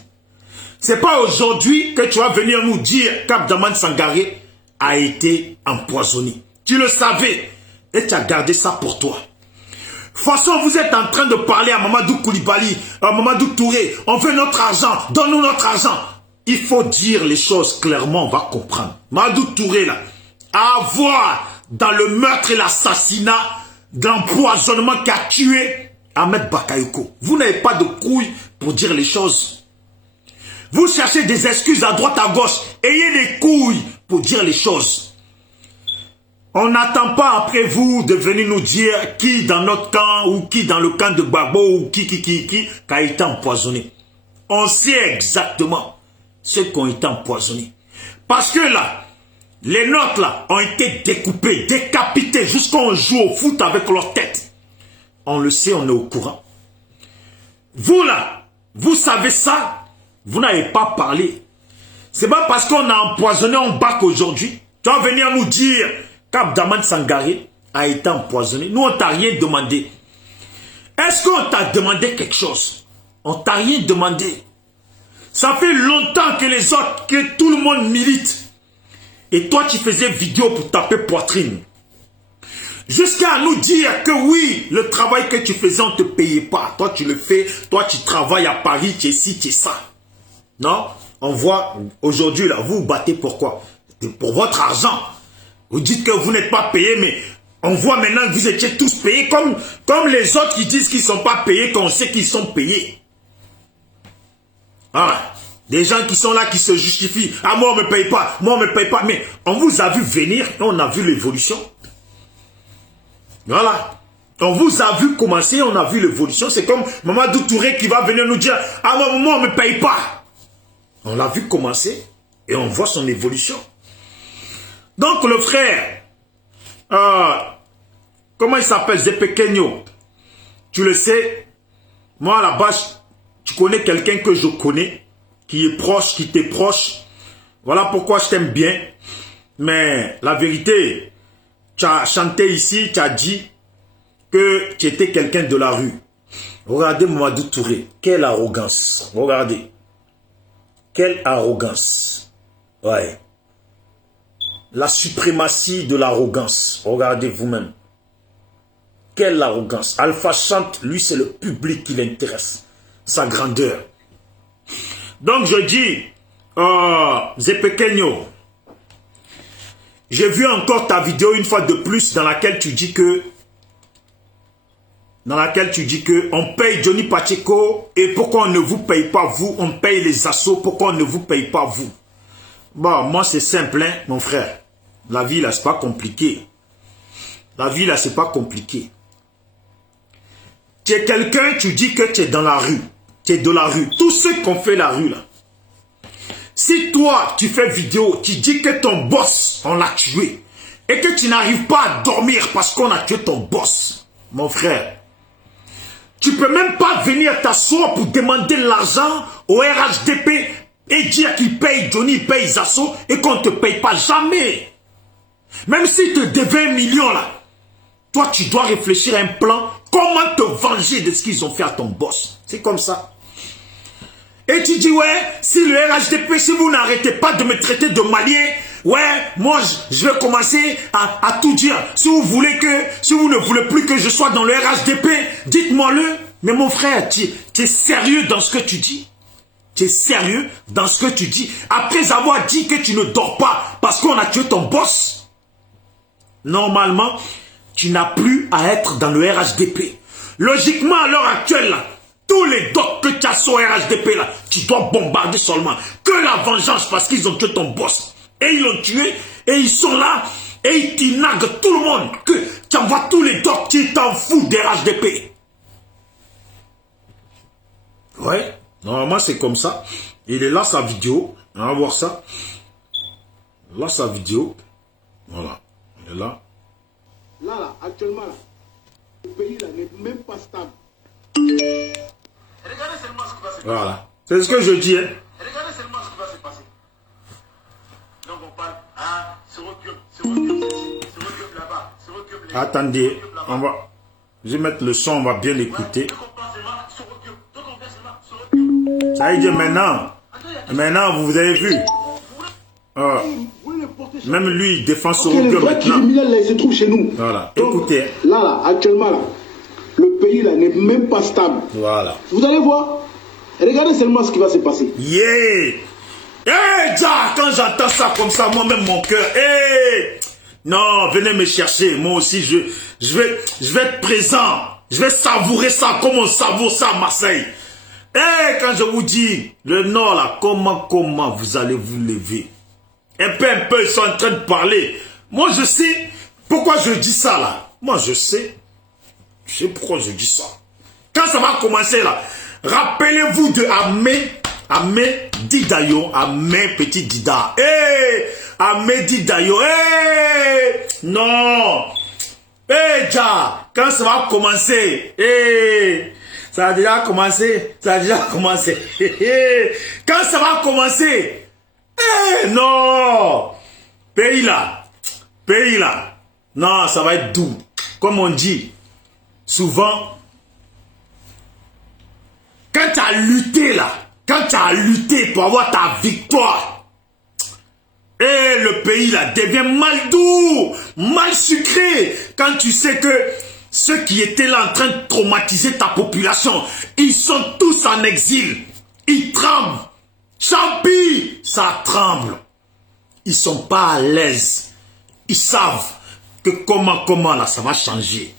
C'est pas aujourd'hui que tu vas venir nous dire qu'Abdraman Sangaré a été empoisonné. Tu le savais et tu as gardé ça pour toi. De toute façon, vous êtes en train de parler à Mamadou Koulibaly, à Mamadou Touré. On veut notre argent, donne-nous notre argent. Il faut dire les choses clairement, on va comprendre. Mamadou Touré, là, à voir dans le meurtre et l'assassinat, d'empoisonnement qui a tué Ahmed Bakayoko. Vous n'avez pas de couilles pour dire les choses. Vous cherchez des excuses à droite, à gauche. Ayez des couilles pour dire les choses. On n'attend pas après vous de venir nous dire qui dans notre camp ou qui dans le camp de Gbagbo ou qui a été empoisonné. On sait exactement ceux qui ont été empoisonnés. Parce que là, les nôtres là ont été découpés, décapités jusqu'à on joue au foot avec leur tête. On le sait, on est au courant. Vous là, vous savez ça. Vous n'avez pas parlé. C'est pas parce qu'on a empoisonné un bac aujourd'hui. Tu vas venir nous dire qu'Abdraman Sangaré a été empoisonné. Nous, on t'a rien demandé. Est-ce qu'on t'a demandé quelque chose? On t'a rien demandé. Ça fait longtemps que les autres, que tout le monde milite. Et toi, tu faisais vidéo pour taper poitrine. Jusqu'à nous dire que oui, le travail que tu faisais, on ne te payait pas. Toi, tu le fais. Toi, tu travailles à Paris, tu es ci, tu es ça. Non, on voit aujourd'hui là, vous vous battez pourquoi? Pour votre argent. Vous dites que vous n'êtes pas payé, mais on voit maintenant que vous étiez tous payés comme les autres qui disent qu'ils ne sont pas payés, qu'on sait qu'ils sont payés. Ah, des gens qui sont là, qui se justifient. Ah, moi on ne me paye pas, moi on ne me paye pas. Mais on vous a vu venir et on a vu l'évolution. Voilà. On vous a vu commencer, on a vu l'évolution. C'est comme Mamadou Touré qui va venir nous dire, ah moi on ne me paye pas. On l'a vu commencer et on voit son évolution. Donc le frère, comment il s'appelle, Zepekenyo, tu le sais, Moi, à la base, tu connais quelqu'un que je connais, qui est proche, qui t'est proche. Voilà pourquoi je t'aime bien. Mais la vérité, tu as chanté ici, tu as dit que tu étais quelqu'un de la rue. Regardez Mamadou Touré. Quelle arrogance. Regardez. Quelle arrogance. Ouais. La suprématie de l'arrogance. Regardez vous-même. Quelle arrogance. Alpha chante, lui, c'est le public qui l'intéresse. Sa grandeur. Donc, je dis, Zepekenyo, j'ai vu encore ta vidéo une fois de plus dans laquelle tu dis que on paye Johnny Pacheco et pourquoi on ne vous paye pas vous, on paye les assos, pourquoi on ne vous paye pas vous. Bon, moi c'est simple, hein, mon frère. La vie là, c'est pas compliqué. La vie là, c'est pas compliqué. Tu es quelqu'un, tu dis que tu es dans la rue. Tu es de la rue. Tous ceux qui ont fait la rue là. Si toi, tu fais vidéo, tu dis que ton boss, on l'a tué. Et que tu n'arrives pas à dormir parce qu'on a tué ton boss. Mon frère. Tu peux même pas venir t'asseoir pour demander l'argent au RHDP et dire qu'il paye Johnny, il paye Zasso et qu'on ne te paye pas. Jamais. Même si tu devais 1 million là, toi tu dois réfléchir à un plan, comment te venger de ce qu'ils ont fait à ton boss. C'est comme ça. Et tu dis, ouais, si le RHDP, si vous n'arrêtez pas de me traiter de malien, ouais, moi je vais commencer à tout dire. Si vous ne voulez plus que je sois dans le RHDP, dites-moi-le. Mais mon frère, tu es sérieux dans ce que tu dis? Tu es sérieux dans ce que tu dis? Après avoir dit que tu ne dors pas parce qu'on a tué ton boss, normalement, tu n'as plus à être dans le RHDP. Logiquement, à l'heure actuelle, là, tous les docs que tu as sur RHDP, là, tu dois bombarder seulement. Que la vengeance parce qu'ils ont tué ton boss. Et ils l'ont tué, et ils sont là, et ils tinaguent tout le monde. Que tu envoies tous les docs, tu t'en fous des RHDP. Ouais, normalement c'est comme ça. Il est là sa vidéo, on va voir ça. Là sa vidéo, voilà, il est là. Là, actuellement, là, le pays n'est même pas stable. Regardez seulement ce qui va se passer. Voilà, c'est ce que je dis. Hein. Regardez seulement ce qui va se passer. Donc on parle, se recule là-bas, se recule là-bas. Attendez, je vais mettre le son, on va bien l'écouter. Ça veut dire maintenant vous avez vu. Même lui, il défend son le vrai criminel, là, il se trouve chez nous. Voilà, donc, écoutez. Là, actuellement, là, le pays là n'est même pas stable. Voilà. Vous allez voir. Regardez seulement ce qui va se passer. Yeah! Quand j'entends ça comme ça, moi-même, mon cœur, non, venez me chercher. Moi aussi, je vais être présent. Je vais savourer ça comme on savoure ça à Marseille. Quand je vous dis, le Nord, là, comment vous allez vous lever? Un peu, ils sont en train de parler. Moi, je sais pourquoi je dis ça, là. Moi, je sais pourquoi je dis ça. Quand ça va commencer, là, rappelez-vous de Amé Didayo, Amé Petit Dida. Amé Didayo, non. Ja, quand ça va commencer, ça a déjà commencé, Quand ça va commencer, non. Pays là, non, ça va être doux. Comme on dit, souvent, quand tu as lutté là, pour avoir ta victoire, le pays là devient mal doux, mal sucré, quand tu sais que ceux qui étaient là en train de traumatiser ta population, ils sont tous en exil, ils tremblent, Champi, ça tremble, ils sont pas à l'aise, ils savent que comment là ça va changer.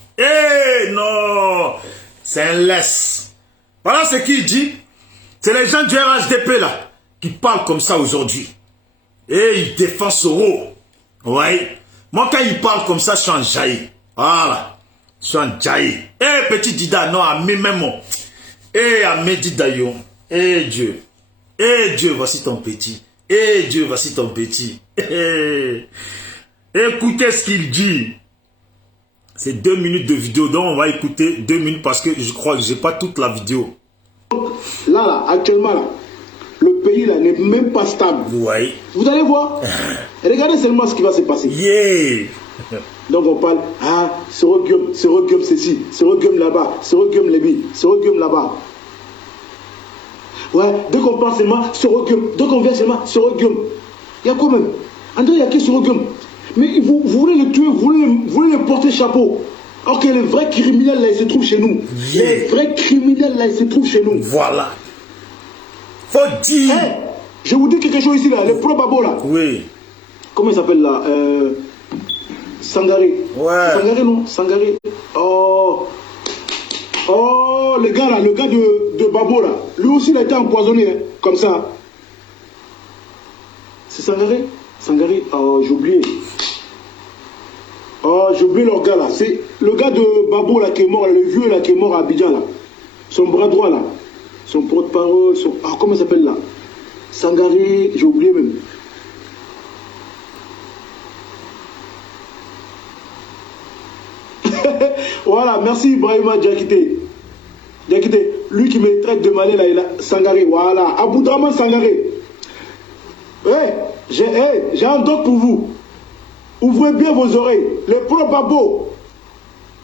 Non, c'est un laisse. Voilà ce qu'il dit. C'est les gens du RHDP là qui parlent comme ça aujourd'hui. Et ils défendent Soro. Ouais. Moi quand ils parlent comme ça, je suis en jaillit. Voilà. Je suis en jaillit. Petit Dida, non, Amé même. Amé Didayo. Dieu. Dieu, voici ton petit. Dieu, voici ton petit. Écoutez ce qu'il dit. C'est 2 minutes de vidéo, donc on va écouter 2 minutes parce que je crois que j'ai pas toute la vidéo. Là, actuellement, là, le pays là n'est même pas stable. Oui. Vous allez voir. Regardez seulement ce qui va se passer. Yeah. Donc on parle, ah, Sorogium ceci, Sorogium là-bas, Sorogium Lébi, Sorogium là-bas. Ouais, dès qu'on parle seulement Sorogium, dès qu'on vient seulement Sorogium. Il y a quoi même? André, il y a qui Sorogium? Mais vous voulez le tuer, vous voulez le porter chapeau. Alors que les vrais criminels là, ils se trouvent chez nous. Yeah. Les vrais criminels là, ils se trouvent chez nous. Voilà. Faut dire. Hey, je vous dis quelque chose ici là, les pro-babo là. Oui. Comment il s'appelle là? Sangaré. Ouais. Sangaré non? Sangaré. Oh, le gars là, le gars de Babo là. Lui aussi il a été empoisonné, hein, comme ça. C'est Sangaré? Sangaré, oh, j'ai oublié. Oh, j'ai oublié leur gars là. C'est le gars de Babo là qui est mort, le vieux là qui est mort à Abidjan là. Son bras droit là. Son porte-parole, son... Ah, comment il s'appelle là? Sangaré, j'ai oublié même. Voilà, merci Ibrahima Diakité. Diakité, lui qui me traite de malais là, il a Sangaré, voilà. Aboudraman Sangaré. J'ai un doc pour vous. Ouvrez bien vos oreilles. Les pro-babo,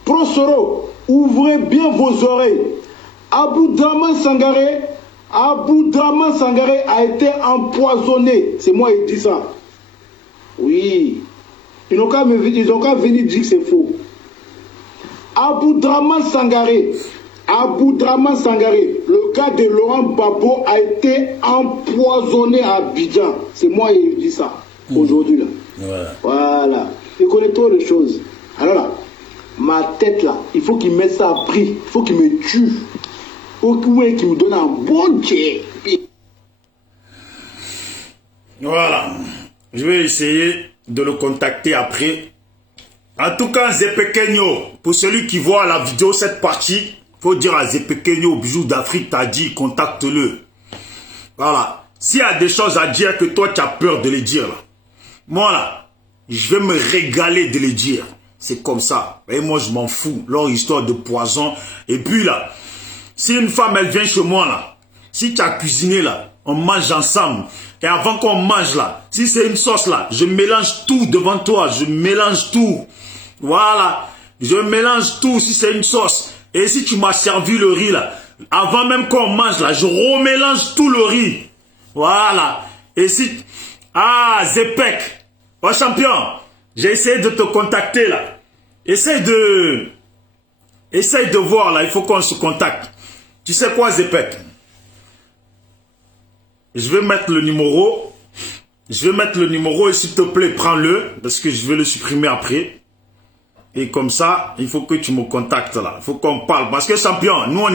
pro-soro, ouvrez bien vos oreilles. Aboudraman Sangaré a été empoisonné. C'est moi qui dis ça. Oui. Ils n'ont qu'à venir dire que c'est faux. Aboudraman Sangaré, le gars de Laurent Babo a été empoisonné à Abidjan. C'est moi qui dis ça aujourd'hui là. Ouais. Voilà. Il connaît trop de choses. Alors là, ma tête là, il faut qu'il mette ça à prix. Il faut qu'il me tue. Ou qu'il me donne un bon jet. Voilà. Je vais essayer de le contacter après. En tout cas, Zepekenyo, pour celui qui voit la vidéo, cette partie, faut dire à Zepekenyo, Bijou d'Afrique, t'as dit, contacte-le. Voilà. S'il y a des choses à dire que toi, tu as peur de les dire, là, moi, là, je vais me régaler de les dire. C'est comme ça. Et moi, je m'en fous. Leur histoire de poison. Et puis, là, si une femme, elle vient chez moi, là, si tu as cuisiné, là, on mange ensemble. Et avant qu'on mange, là, si c'est une sauce, là, je mélange tout devant toi. Je mélange tout. Voilà. Je mélange tout si c'est une sauce. Et si tu m'as servi le riz, là, avant même qu'on mange, là, je remélange tout le riz. Voilà. Et si... Ah, Zepek. Oh, champion. J'ai essayé de te contacter, là. Essaye de voir, là. Il faut qu'on se contacte. Tu sais quoi, Zepek? Je vais mettre le numéro. Je vais mettre le numéro et s'il te plaît, prends-le. Parce que je vais le supprimer après. Et comme ça, il faut que tu me contactes, là. Il faut qu'on parle. Parce que, champion, nous,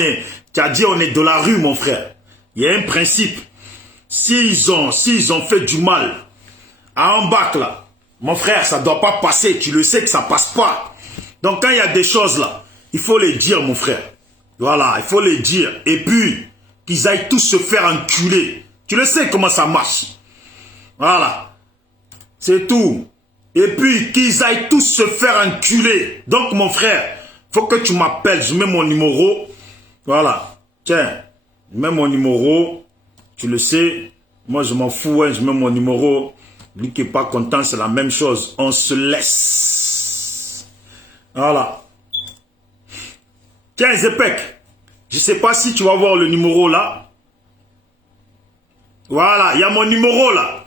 tu as dit, on est de la rue, mon frère. Il y a un principe. S'ils ont fait du mal à un bac, là, mon frère, ça ne doit pas passer. Tu le sais que ça ne passe pas. Donc, quand il y a des choses, là, il faut les dire, mon frère. Voilà, il faut les dire. Et puis, qu'ils aillent tous se faire enculer. Tu le sais comment ça marche. Voilà. C'est tout. Et puis, qu'ils aillent tous se faire enculer. Donc, mon frère, faut que tu m'appelles. Je mets mon numéro. Voilà. Tiens, je mets mon numéro. Tu le sais. Moi, je m'en fous. Hein, je mets mon numéro. Lui qui n'est pas content, c'est la même chose. On se laisse. Voilà. Tiens, Zepek. Je ne sais pas si tu vas voir le numéro là. Voilà, il y a mon numéro là.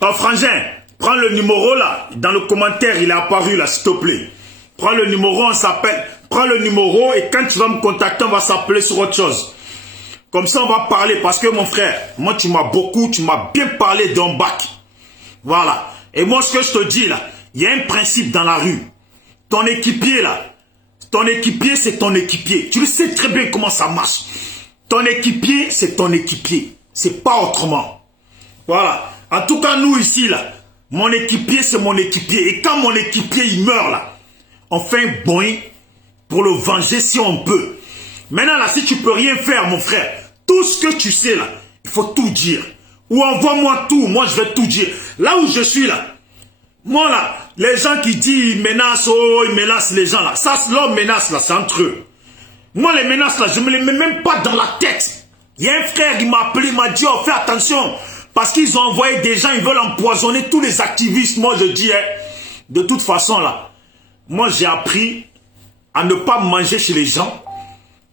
Oh, frangin, prends le numéro là. Dans le commentaire, il est apparu là, s'il te plaît. Prends le numéro, on s'appelle. Prends le numéro et quand tu vas me contacter, on va s'appeler sur autre chose. Comme ça, on va parler. Parce que mon frère, moi, tu m'as bien parlé d'un bac. Voilà. Et moi, ce que je te dis là, il y a un principe dans la rue. Ton équipier là, ton équipier, c'est ton équipier. Tu le sais très bien comment ça marche. Ton équipier, c'est ton équipier. C'est pas autrement. Voilà. En tout cas, nous ici, là, mon équipier, c'est mon équipier. Et quand mon équipier, il meurt, là, on fait un boing pour le venger si on peut. Maintenant, là, si tu peux rien faire, mon frère, tout ce que tu sais, là, il faut tout dire. Ou envoie-moi tout, moi, je vais tout dire. Là où je suis, là, moi, là, les gens qui disent ils menacent, oh, ils menacent les gens là. Ça, leur menace là, c'est entre eux. Moi, les menaces là, je ne me les mets même pas dans la tête. Il y a un frère qui m'a appelé, il m'a dit, oh, fais attention. Parce qu'ils ont envoyé des gens, ils veulent empoisonner tous les activistes. Moi, je dis, de toute façon là, moi j'ai appris à ne pas manger chez les gens.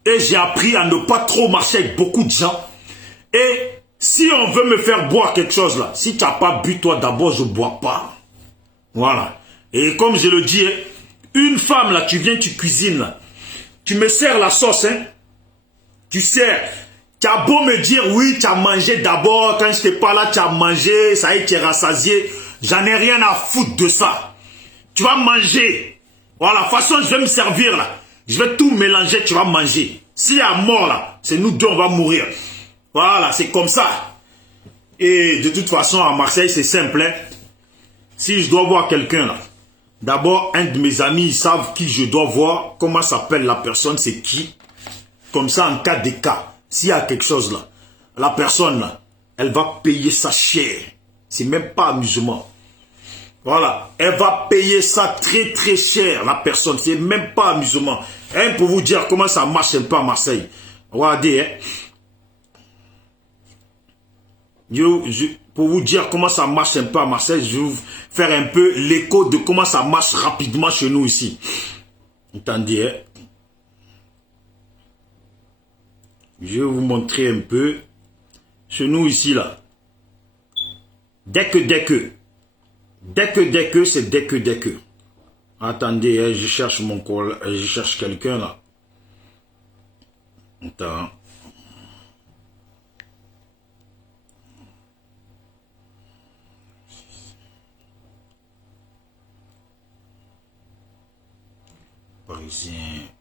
Et j'ai appris à ne pas trop marcher avec beaucoup de gens. Et si on veut me faire boire quelque chose là, si tu n'as pas bu toi d'abord, je ne bois pas. Voilà. Et comme je le dis, une femme là, tu viens, tu cuisines là. Tu me sers la sauce, hein. Tu sers. Tu as beau me dire, oui, tu as mangé d'abord. Quand je n'étais pas là, tu as mangé. Ça y est, tu es rassasié. J'en ai rien à foutre de ça. Tu vas manger. Voilà, de toute façon, je vais me servir là. Je vais tout mélanger, tu vas manger. S'il y a mort là, c'est nous deux, on va mourir. Voilà, c'est comme ça. Et de toute façon, à Marseille, c'est simple. Hein? Si je dois voir quelqu'un là, d'abord, un de mes amis, ils savent qui je dois voir, comment s'appelle la personne, c'est qui. Comme ça, en cas de cas, s'il y a quelque chose là, la personne là, elle va payer ça cher. C'est même pas amusement. Voilà, elle va payer ça très très cher, la personne. C'est même pas amusement. Hein, pour vous dire comment ça marche un peu à Marseille. Regardez, hein. Pour vous dire comment ça marche un peu à Marseille, je vais vous faire un peu l'écho de comment ça marche rapidement chez nous ici. Attendez, hein. Je vais vous montrer un peu. Chez nous ici, là. Dès que, c'est dès que. Attendez, hein, je cherche mon col, je cherche quelqu'un là. Attends. Parisien,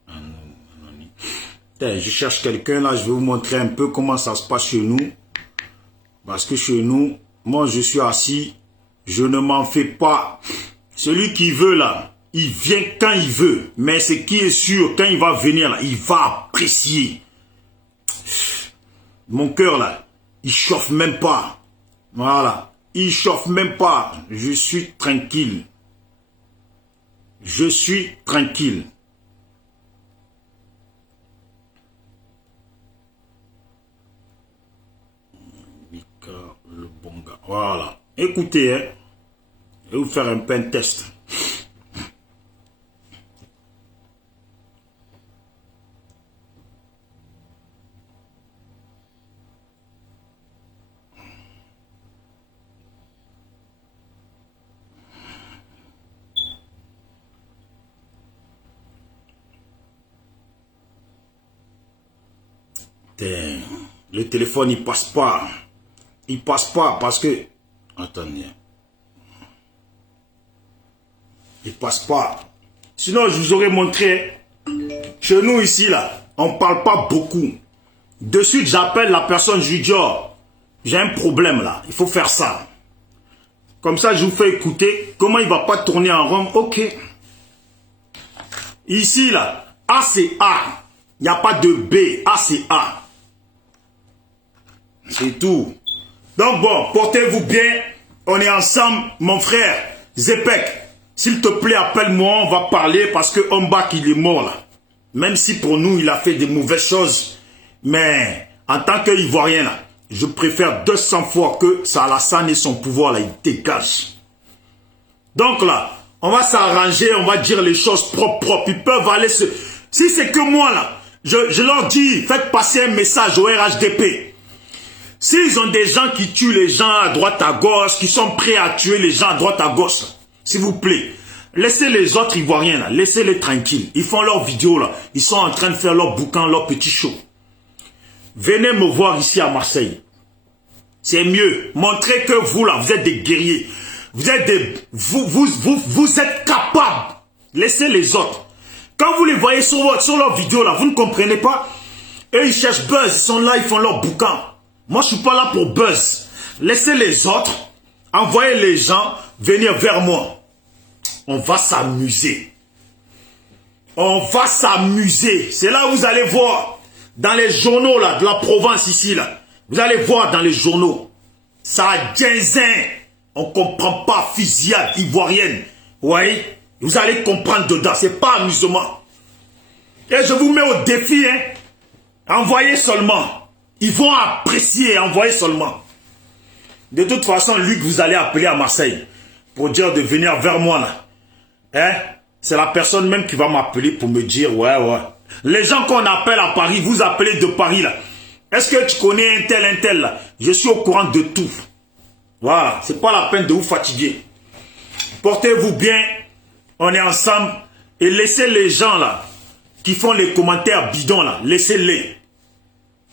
anonyme. Je cherche quelqu'un là, je vais vous montrer un peu comment ça se passe chez nous. Parce que chez nous, moi je suis assis, je ne m'en fais pas. Celui qui veut là, il vient quand il veut. Mais ce qui est sûr, quand il va venir là, il va apprécier. Mon cœur là, il chauffe même pas. Voilà, il chauffe même pas. Je suis tranquille. Je suis tranquille. Le bon gars. Voilà. Écoutez, hein, je vais vous faire un peu un test. Le téléphone, il passe pas. Il passe pas parce que... Attendez. Il passe pas. Sinon, je vous aurais montré. Chez nous, ici, là, on ne parle pas beaucoup. De suite, j'appelle la personne, je lui dis, oh, j'ai un problème, là. Il faut faire ça. Comme ça, je vous fais écouter. Comment il ne va pas tourner en rond. Ok. Ici, là, A, c'est A. Il n'y a pas de B. A, c'est A. C'est tout. Donc bon, portez-vous bien. On est ensemble, mon frère Zepek. S'il te plaît, appelle-moi, on va parler parce que Ombak, il est mort là. Même si pour nous, il a fait des mauvaises choses. Mais en tant qu'Ivoirien là, je préfère 200 fois que Alassane et son pouvoir là, il dégage. Donc là, on va s'arranger, on va dire les choses propres. Ils peuvent aller se... Si c'est que moi là, je leur dis, faites passer un message au RHDP. S'ils ont des gens qui tuent les gens à droite à gauche, qui sont prêts à tuer les gens à droite à gauche, s'il vous plaît, laissez les autres Ivoiriens là, laissez-les tranquilles. Ils font leurs vidéos là, ils sont en train de faire leurs bouquins, leurs petits shows. Venez me voir ici à Marseille. C'est mieux. Montrez que vous là, vous êtes des guerriers. Vous êtes des... Vous êtes capables. Laissez les autres. Quand vous les voyez sur leurs vidéos là, vous ne comprenez pas. Eux, ils cherchent buzz, ils sont là, ils font leurs bouquins. Moi, je ne suis pas là pour buzz. Laissez les autres, envoyez les gens venir vers moi. On va s'amuser. On va s'amuser. C'est là où vous allez voir, dans les journaux là, de la province ici, là. Vous allez voir dans les journaux. Ça a ginzin. On ne comprend pas fusillade ivoirienne. Oui, vous allez comprendre dedans, c'est pas amusement. Et je vous mets au défi, hein. Envoyez seulement. Ils vont apprécier, envoyez seulement. De toute façon, Luc, vous allez appeler à Marseille pour dire de venir vers moi là. Hein? C'est la personne même qui va m'appeler pour me dire, ouais. Les gens qu'on appelle à Paris, vous appelez de Paris là. Est-ce que tu connais un tel là? Je suis au courant de tout. Voilà, c'est pas la peine de vous fatiguer. Portez-vous bien, on est ensemble et laissez les gens là qui font les commentaires bidons là, laissez-les.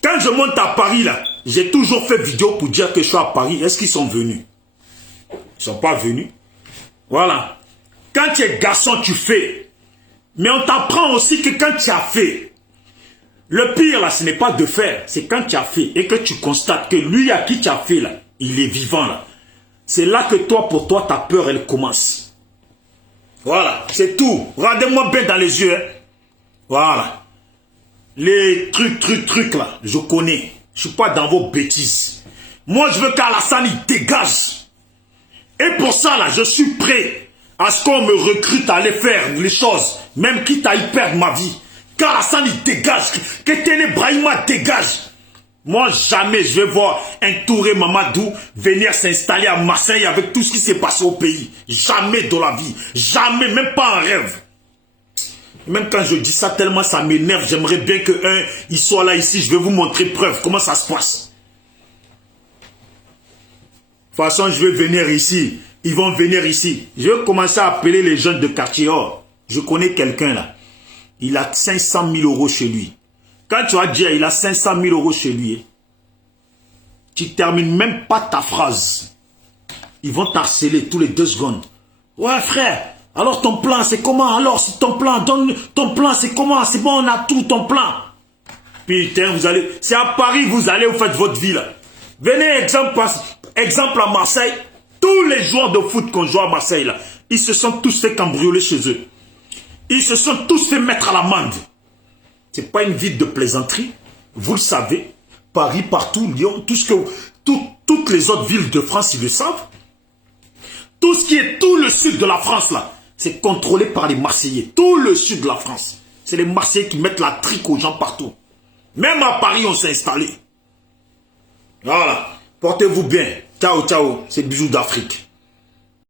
Quand je monte à Paris là, j'ai toujours fait vidéo pour dire que je suis à Paris. Est-ce qu'ils sont venus? Ils ne sont pas venus. Voilà. Quand tu es garçon, tu fais. Mais on t'apprend aussi que quand tu as fait, le pire là, ce n'est pas de faire, c'est quand tu as fait et que tu constates que lui à qui tu as fait là, il est vivant là. C'est là que toi, pour toi, ta peur, elle commence. Voilà, c'est tout. Regardez-moi bien dans les yeux. Hein. Voilà. Les trucs là, je connais. Je ne suis pas dans vos bêtises. Moi, je veux qu'Alassane, il dégage. Et pour ça, là, je suis prêt à ce qu'on me recrute à aller faire les choses, même quitte à y perdre ma vie. Qu'Alassane, il dégage. Que Téné Brahima dégage. Moi, jamais je vais voir un Touré Mamadou venir s'installer à Marseille avec tout ce qui s'est passé au pays. Jamais de la vie. Jamais, même pas en rêve. Même quand je dis ça, tellement ça m'énerve, j'aimerais bien que il soit là ici. Je vais vous montrer preuve comment ça se passe. De toute façon, je vais venir ici. Ils vont venir ici. Je vais commencer à appeler les jeunes de quartier. Oh, je connais quelqu'un là. Il a 500 000 euros chez lui. Quand tu vas dire il a 500 000 euros chez lui, tu ne termines même pas ta phrase. Ils vont t'harceler tous les 2 secondes. Ouais frère, alors ton plan c'est comment? Alors c'est ton plan, donne ton plan c'est comment? C'est bon, on a tout ton plan. Putain, vous allez, c'est à Paris vous allez, vous faites votre vie là. Venez exemple à Marseille, tous les joueurs de foot qu'on joue à Marseille là, ils se sont tous fait cambrioler chez eux. Ils se sont tous fait mettre à l'amende. C'est pas une ville de plaisanterie, vous le savez. Paris, partout, Lyon, toutes les autres villes de France, ils le savent. Tout ce qui est tout le sud de la France, là, c'est contrôlé par les Marseillais. Tout le sud de la France. C'est les Marseillais qui mettent la trique aux gens partout. Même à Paris, on s'est installé. Voilà. Portez-vous bien. Ciao, ciao. C'est Bijou d'Afrique.